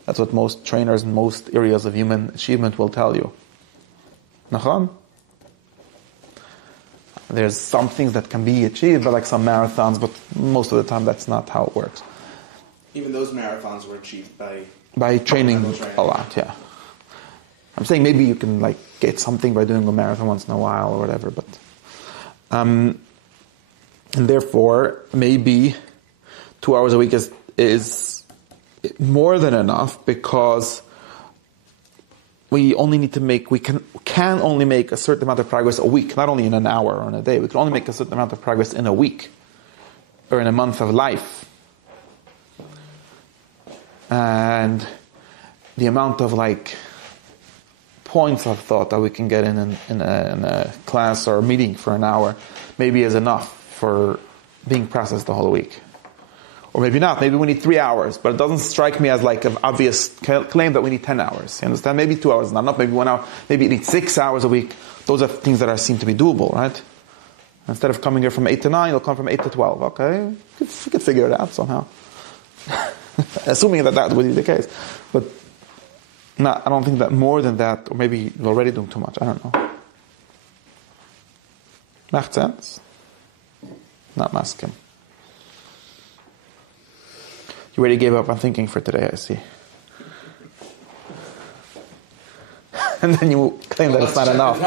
That's what most trainers in most areas of human achievement will tell you. Nachon? There's some things that can be achieved, but like some marathons, but most of the time that's not how it works. Even those marathons were achieved by training a lot, yeah. I'm saying maybe you can get something by doing a marathon once in a while or whatever, but and therefore maybe 2 hours a week is more than enough, because we can only make a certain amount of progress a week, not only in an hour or in a day. We can only make a certain amount of progress in a week or in a month of life. And the amount of points of thought that we can get in a class or a meeting for an hour maybe is enough for being processed the whole week. Or maybe not. Maybe we need 3 hours, but it doesn't strike me as an obvious claim that we need 10 hours. You understand? Maybe 2 hours is not enough. Maybe 1 hour. Maybe you need 6 hours a week. Those are things that seem to be doable, right? Instead of coming here from 8 to 9, you'll come from 8 to 12. Okay, you could figure it out somehow. Assuming that would be the case. But I don't think that more than that, or maybe you're already doing too much. I don't know. Macht sense? Not masking. You already gave up on thinking for today, I see. And then you claim that it's not enough.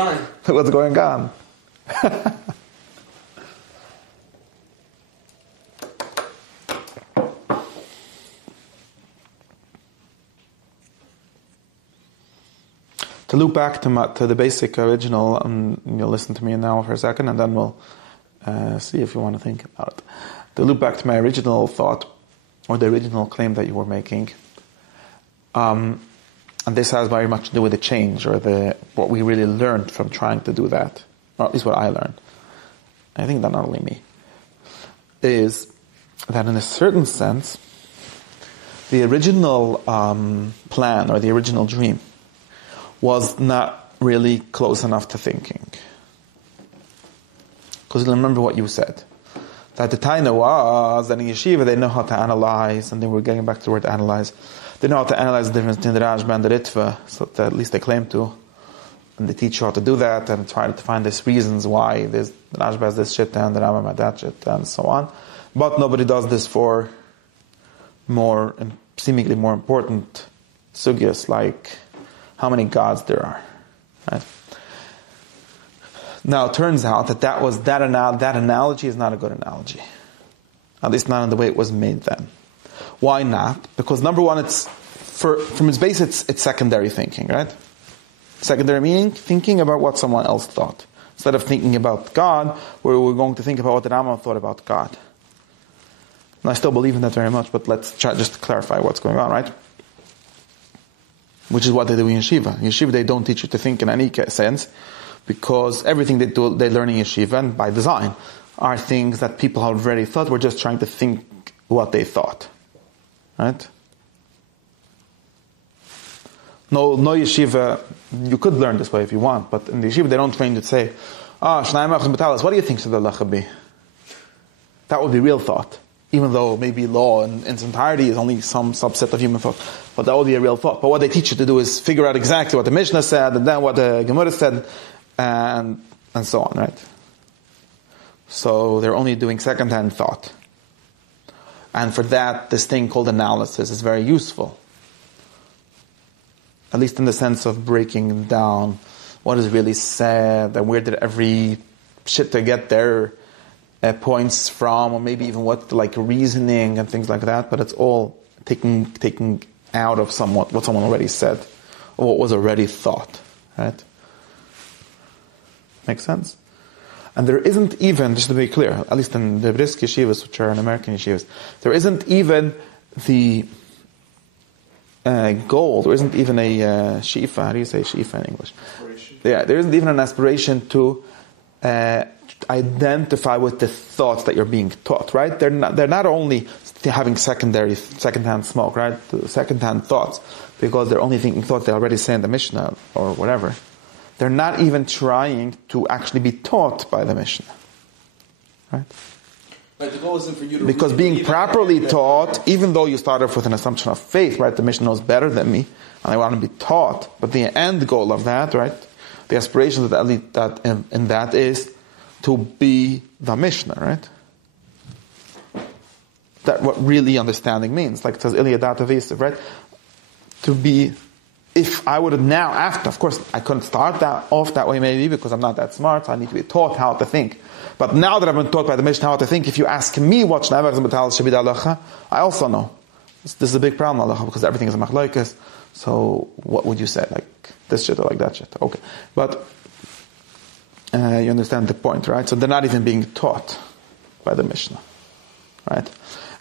What's going on? To loop back to the basic original, you'll listen to me now for a second, and then we'll see if you want to think about it. To loop back to my original thought, or the original claim that you were making, and this has very much to do with the change, or what we really learned from trying to do that, or at least what I learned. I think that not only me, is that in a certain sense, the original plan, or the original dream, was not really close enough to thinking. Because remember what you said. That the taina was that in yeshiva they know how to analyze, and then we're getting back to the word analyze. They know how to analyze the difference between the Rashba and the Ritva, so that at least they claim to. And they teach you how to do that, and try to find these reasons why the Rashba has this shit and the Rambam has that shit, and so on. But nobody does this for more, and seemingly more important sugyas, like how many gods there are. Right? Now, it turns out that analogy is not a good analogy. At least not in the way it was made then. Why not? Because number one, from its base, it's secondary thinking, right? Secondary meaning thinking about what someone else thought. Instead of thinking about God, we're going to think about what the Rambam thought about God. And I still believe in that very much, but let's try just to clarify what's going on, right? Which is what they do in yeshiva. In yeshiva, they don't teach you to think in any sense, because everything they learn in yeshiva, and by design, are things that people have already thought. We're just trying to think what they thought. Right? No yeshiva, you could learn this way if you want, but in the yeshiva they don't train you to say, Shnayim Achim B'Talis, what do you think should the halacha be? That would be real thought. Even though maybe law in its entirety is only some subset of human thought. But that would be a real thought. But what they teach you to do is figure out exactly what the Mishnah said, and then what the Gemara said, and so on, right? So they're only doing second-hand thought. And for that, this thing called analysis is very useful. At least in the sense of breaking down what is really said, and where did every shit to get their points from, or maybe even what like reasoning and things like that. But it's all taking out of what someone already said, or what was already thought, right? Makes sense? And there isn't even, just to be clear, at least in the brisk yeshivas, which are in American yeshivas, there isn't even the goal, there isn't even a shifa, how do you say shifa in English? Aspiration. Yeah, there isn't even an aspiration to identify with the thoughts that you're being taught, right? They're not only having second-hand smoke, right? Second-hand thoughts, because they're only thinking thoughts they already say in the Mishnah or whatever. They're not even trying to actually be taught by the Mishnah, right? But the goal isn't for you to because really being properly taught, even though you start off with an assumption of faith, right? The Mishnah knows better than me, and I want to be taught. But the end goal of that, right? The aspiration that in that is to be the Mishnah, right? That what really understanding means. Like it says, Iliyadata Vesiv, right? To be, if I would have now, after, of course, I couldn't start that off that way maybe because I'm not that smart, so I need to be taught how to think. But now that I've been taught by the Mishnah how to think, if you ask me what Shnei Avachim B'Talis should be the halacha, I also know. This is a big problem, halacha, because everything is a machlokes. So what would you say? Like this shit or like that shit? Okay. But you understand the point, right? So they're not even being taught by the Mishnah, right?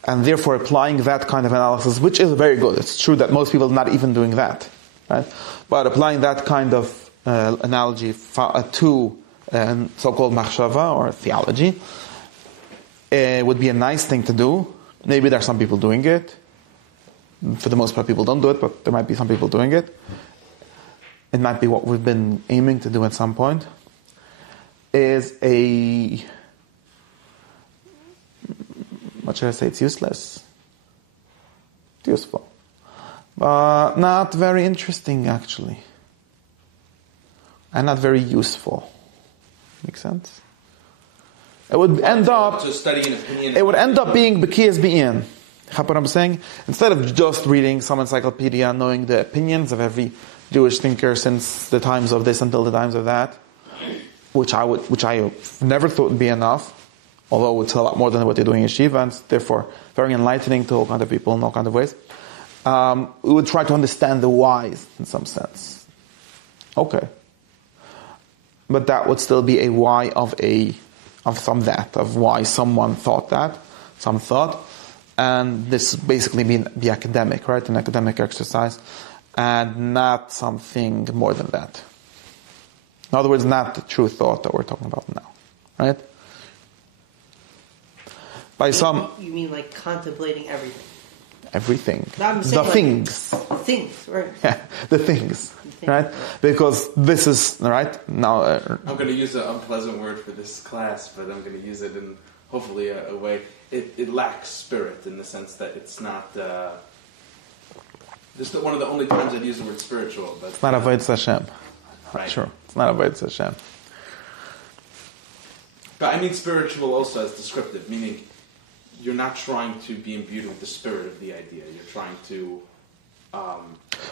And therefore applying that kind of analysis, which is very good. It's true that most people are not even doing that, right? But applying that kind of analogy to so-called machshava or theology would be a nice thing to do. Maybe there are some people doing it. For the most part, people don't do it, but there might be some people doing it. It might be what we've been aiming to do at some point. Is what should I say? It's useless. It's useful. But not very interesting, actually. And not very useful. Makes sense? It would end up... To study an opinion. It would end up being B'kiyas B'in. What I'm saying? Instead of just reading some encyclopedia, knowing the opinions of every Jewish thinker since the times of this until the times of that, which I never thought would be enough, although it's a lot more than what they're doing in Yeshiva, and therefore very enlightening to all kinds of people in all kinds of ways. We would try to understand the whys in some sense. Okay. But that would still be a why of why someone thought that, some thought, and this basically be academic, right? An academic exercise, and not something more than that. In other words, not the true thought that we're talking about now, right? You mean like contemplating everything? Everything. No, I'm saying the things. The things, right? Yeah, the things, right? Because this is, right, now... I'm going to use an unpleasant word for this class, but I'm going to use it in hopefully a way. It lacks spirit in the sense that it's not... this is one of the only times I'd use the word spiritual. But it's not Avodas Hashem. Right. Sure, it's not Avodas Hashem. But I mean spiritual also as descriptive, meaning you're not trying to be imbued with the spirit of the idea. You're trying to...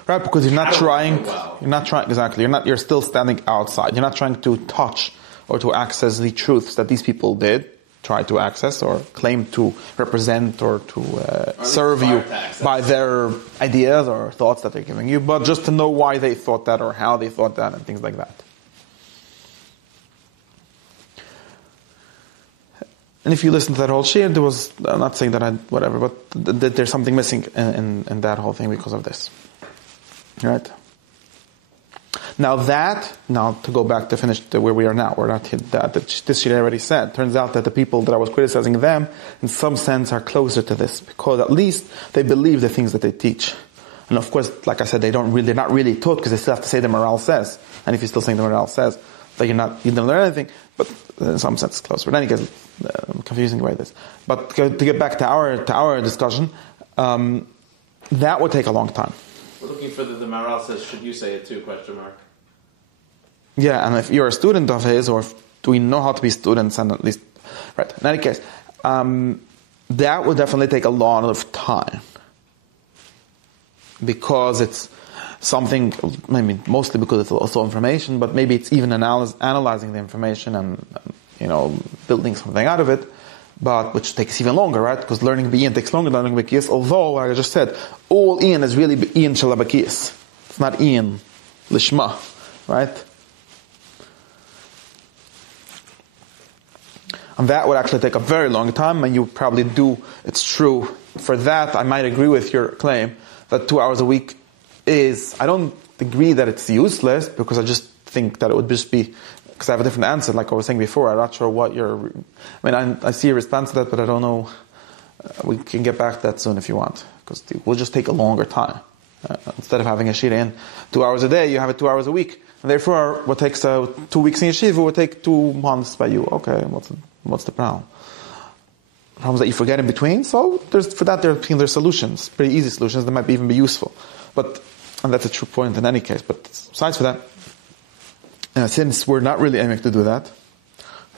right, because you're not trying... Well. You're not trying... Exactly. You're still standing outside. You're not trying to touch or to access the truths that these people did try to access or claim to represent or to serve you by their ideas or thoughts that they're giving you, but just to know why they thought that or how they thought that and things like that. And if you listen to that whole shir, there was, I'm not saying that whatever, but there's something missing in that whole thing because of this. Right? Now to go back to finish where we are now, we're not hit that this shir already said. Turns out that the people that I was criticizing them, in some sense, are closer to this, because at least they believe the things that they teach. And of course, like I said, they're not really taught because they still have to say the morale says. And if you're still saying the morale says, then you didn't learn anything. But in some sense, it's closer. But then it gets confusing way this. But to get back to our discussion, that would take a long time. We're looking for the morale says, should you say it too, ? Yeah, and if you're a student of his, or do we know how to be students, and at least, right, in any case, that would definitely take a lot of time. Because it's something, I mean, mostly because it's also information, but maybe it's even analyzing the information and, building something out of it, but which takes even longer, right? Because learning B'Iyan takes longer than learning B'Kiyas, although, like I just said, all Iyan is really Iyan Shalabakiyas. It's not Iyan Lishma, right? And that would actually take a very long time, and you probably do, it's true. For that, I might agree with your claim that 2 hours a week I don't agree that it's useless, because I just think that it would just be, because I have a different answer, like I was saying before. I'm not sure what I see a response to that, but I don't know. We can get back to that soon if you want, because it will just take a longer time. Instead of having a yeshiva in 2 hours a day, you have it 2 hours a week. And therefore, what takes 2 weeks in yeshiva would take 2 months by you. Okay, what's the problem? Problems that you forget in between. So for that there's solutions, pretty easy solutions that might even be useful. And that's a true point in any case. But besides for that, since we're not really aiming to do that,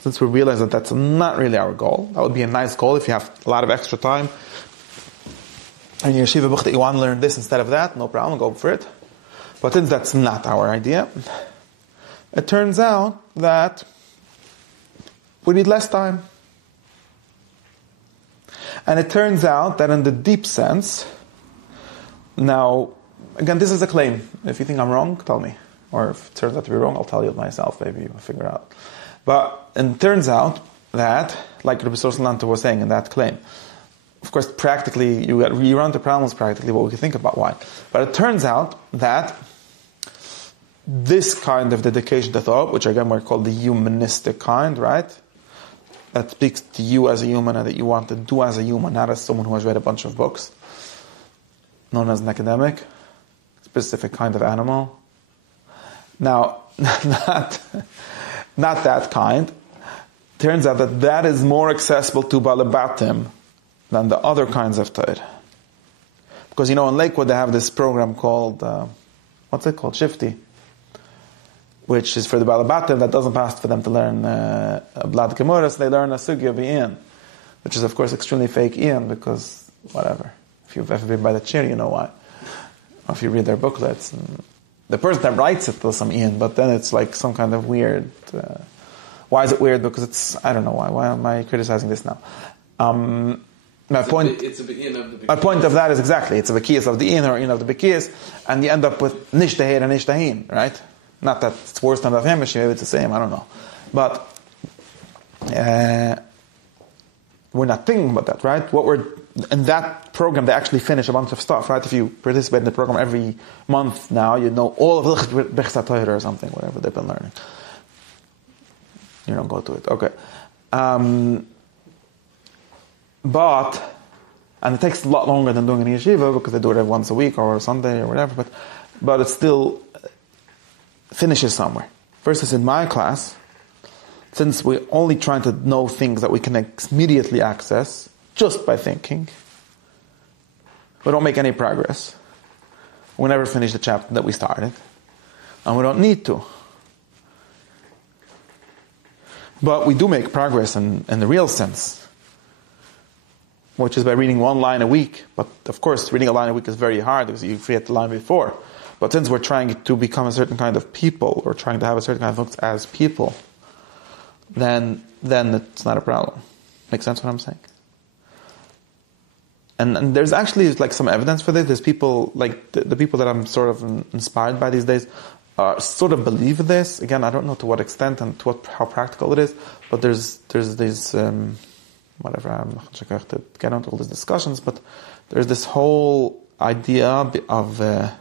since we realize that that's not really our goal, that would be a nice goal if you have a lot of extra time and your yeshiva book that you want to learn this instead of that, no problem, go for it. But since that's not our idea, it turns out that we need less time. And it turns out that in the deep sense, now, again, this is a claim. If you think I'm wrong, tell me. Or if it turns out to be wrong, I'll tell you it myself. Maybe you'll figure out. But it turns out that, like Rabbi Sorsalanta was saying in that claim, of course, practically, you run into problems practically, what we can think about why. But it turns out that this kind of dedication to thought, which again we're called the humanistic kind, right? That speaks to you as a human and that you want to do as a human, not as someone who has read a bunch of books, known as an academic, specific kind of animal. Now, not that kind. Turns out that is more accessible to Balabatim than the other kinds of Torah. Because, in Lakewood they have this program called, what's it called? Shifty. Which is for the Balabatim that doesn't pass for them to learn Blad Gemara, so they learn a Sugya of Ian, which is, of course, extremely fake Ian, because, whatever. If you've ever been by the chair, you know why. Or if you read their booklets. And the person that writes it does some Ian, but then it's like some kind of weird... why is it weird? Because it's... I don't know why. Why am I criticizing this now? My point of that is exactly, it's a Bekiyas of the Ian or Ian of the Bekiyas, and you end up with Nishtahir and Nishtahin, right? Not that it's worse than Rav Hamish, maybe it's the same, I don't know. But we're not thinking about that, right? In that program, they actually finish a bunch of stuff, right? If you participate in the program every month now, you know all of Bechsa Torah or something, whatever they've been learning. You don't go to it, okay. And it takes a lot longer than doing an yeshiva, because they do it once a week or Sunday or whatever, but it still finishes somewhere. Versus in my class, since we're only trying to know things that we can immediately access just by thinking, we don't make any progress. We never finish the chapter that we started, and we don't need to. But we do make progress in the real sense, which is by reading one line a week. But of course, reading a line a week is very hard because you forget the line before. But since we're trying to become a certain kind of people, or trying to have a certain kind of books as people, then it's not a problem. Make sense what I'm saying? And there's actually like some evidence for this. There's people, like the people that I'm sort of inspired by these days, sort of believe this. Again, I don't know to what extent and how practical it is, but there's these, whatever, I'm not sure to get into all these discussions, but there's this whole idea of the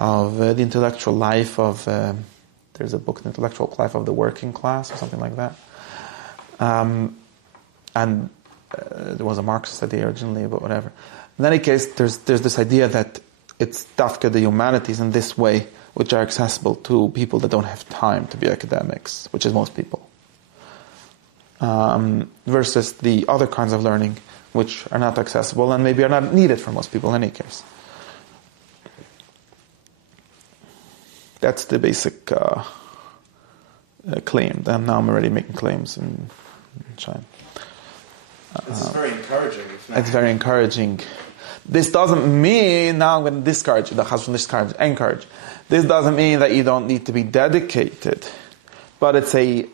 intellectual life of, there's a book, The Intellectual Life of the Working Class, or something like that. And there was a Marxist idea originally, but whatever. In any case, there's this idea that it's dafka the humanities in this way, which are accessible to people that don't have time to be academics, which is most people, versus the other kinds of learning which are not accessible and maybe are not needed for most people in any case. That's the basic claim. And now I'm already making claims in China. This is very encouraging. It's very encouraging. This doesn't mean, now I'm going to discourage you, encourage. This doesn't mean that you don't need to be dedicated, but it's a,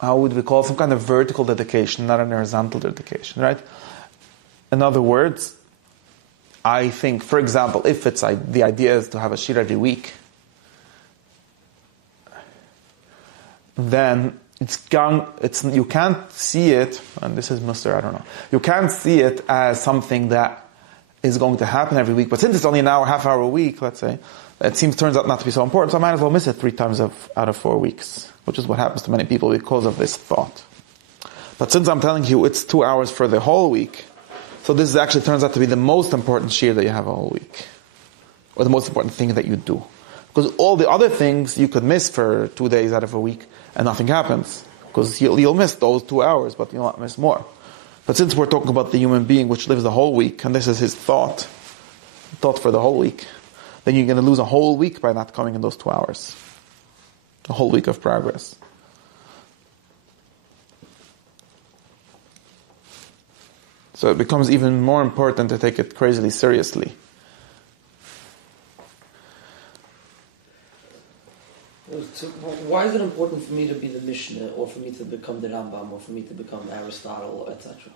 how would we call it, some kind of vertical dedication, not an horizontal dedication, right? In other words, I think, for example, if it's the idea is to have a shir every week, then you can't see it, and this is Mr. I don't know, you can't see it as something that is going to happen every week, but since it's only an hour, half hour a week, let's say, turns out not to be so important, so I might as well miss it 3 times out of 4 weeks, which is what happens to many people because of this thought. But since I'm telling you it's 2 hours for the whole week, so this actually turns out to be the most important shir that you have a whole week, or the most important thing that you do. Because all the other things you could miss for 2 days out of a week, and nothing happens. Because you'll miss those 2 hours, but you'll not miss more. But since we're talking about the human being which lives the whole week, and this is his thought for the whole week, then you're going to lose a whole week by not coming in those 2 hours. A whole week of progress. So it becomes even more important to take it crazily seriously. So why is it important for me to be the Mishnah, or for me to become the Rambam, or for me to become Aristotle, etc.?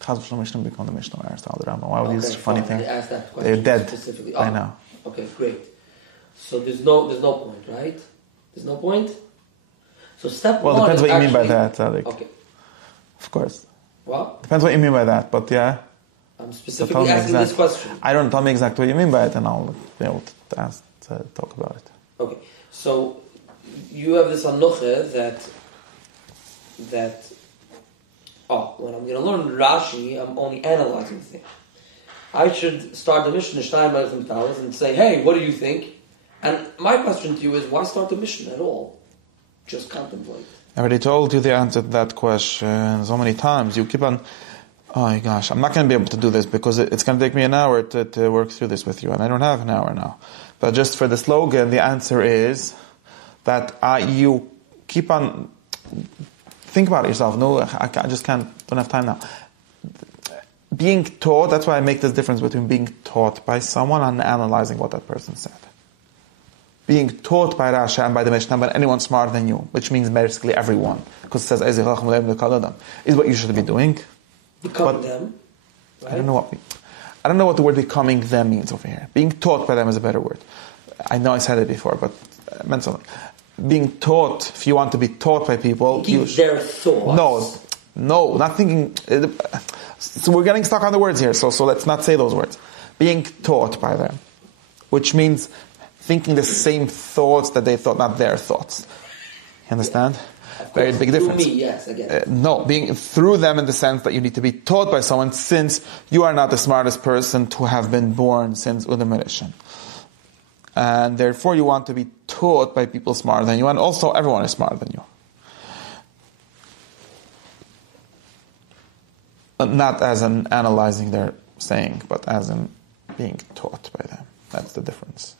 Chaz v'shalom Mishnah become the Mishnah or Aristotle, the Rambam. Why would you use such a funny thing? I asked that question. They're dead specifically. by now. Okay, great. So there's no point, right? There's no point? So step one. Well, depends what you mean by actually, that, Alex. Okay. Of course. What? Depends what you mean by that, but yeah. I'm specifically asking this question. Tell me exactly what you mean by it, and I'll be able to talk about it. Okay, so you have this anoche that when I'm going to learn Rashi, I'm only analyzing the thing. I should start the Mishnah and say, hey, what do you think? And my question to you is, why start the Mishnah at all? Just contemplate. I already told you the answer to that question so many times. You keep on, oh my gosh, I'm not going to be able to do this because it's going to take me an hour to work through this with you, and I don't have an hour now. But just for the slogan, the answer is that you keep on, think about it yourself. No, I just don't have time now. Being taught, that's why I make this difference between being taught by someone and analyzing what that person said. Being taught by Rashi and by the Mishnah, by anyone smarter than you, which means basically everyone, because it says, is what you should be doing. Become them, right? I don't know what the word becoming them means over here. Being taught by them is a better word. I know I said it before, but it meant something. Being taught, if you want to be taught by people... their thoughts. No, not thinking... So we're getting stuck on the words here, so let's not say those words. Being taught by them, which means thinking the same thoughts that they thought, not their thoughts. You understand? Very big difference. Through me, yes, I get it. No, being through them in the sense that you need to be taught by someone, since you are not the smartest person to have been born since Udam Rishon. And therefore you want to be taught by people smarter than you, and also everyone is smarter than you. Not as in analyzing their saying, but as in being taught by them. That's the difference.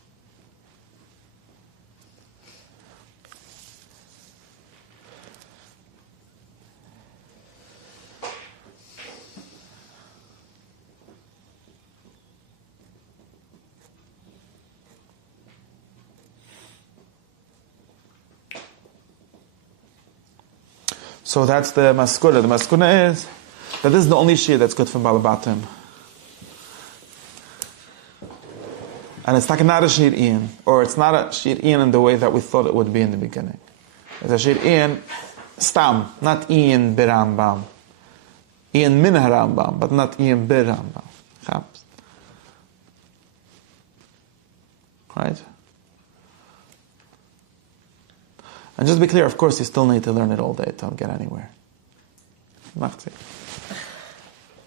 So that's the maskuna. The maskuna is that this is the only shir that's good for Balabatim. And it's like not a shir Ian, or it's not a shir Ian in the way that we thought it would be in the beginning. It's a shir Ian stam, not Ian birambam. Ian min harambam, but not Ian birambam. Right? And just be clear, of course, you still need to learn it all day to get anywhere. Machzik.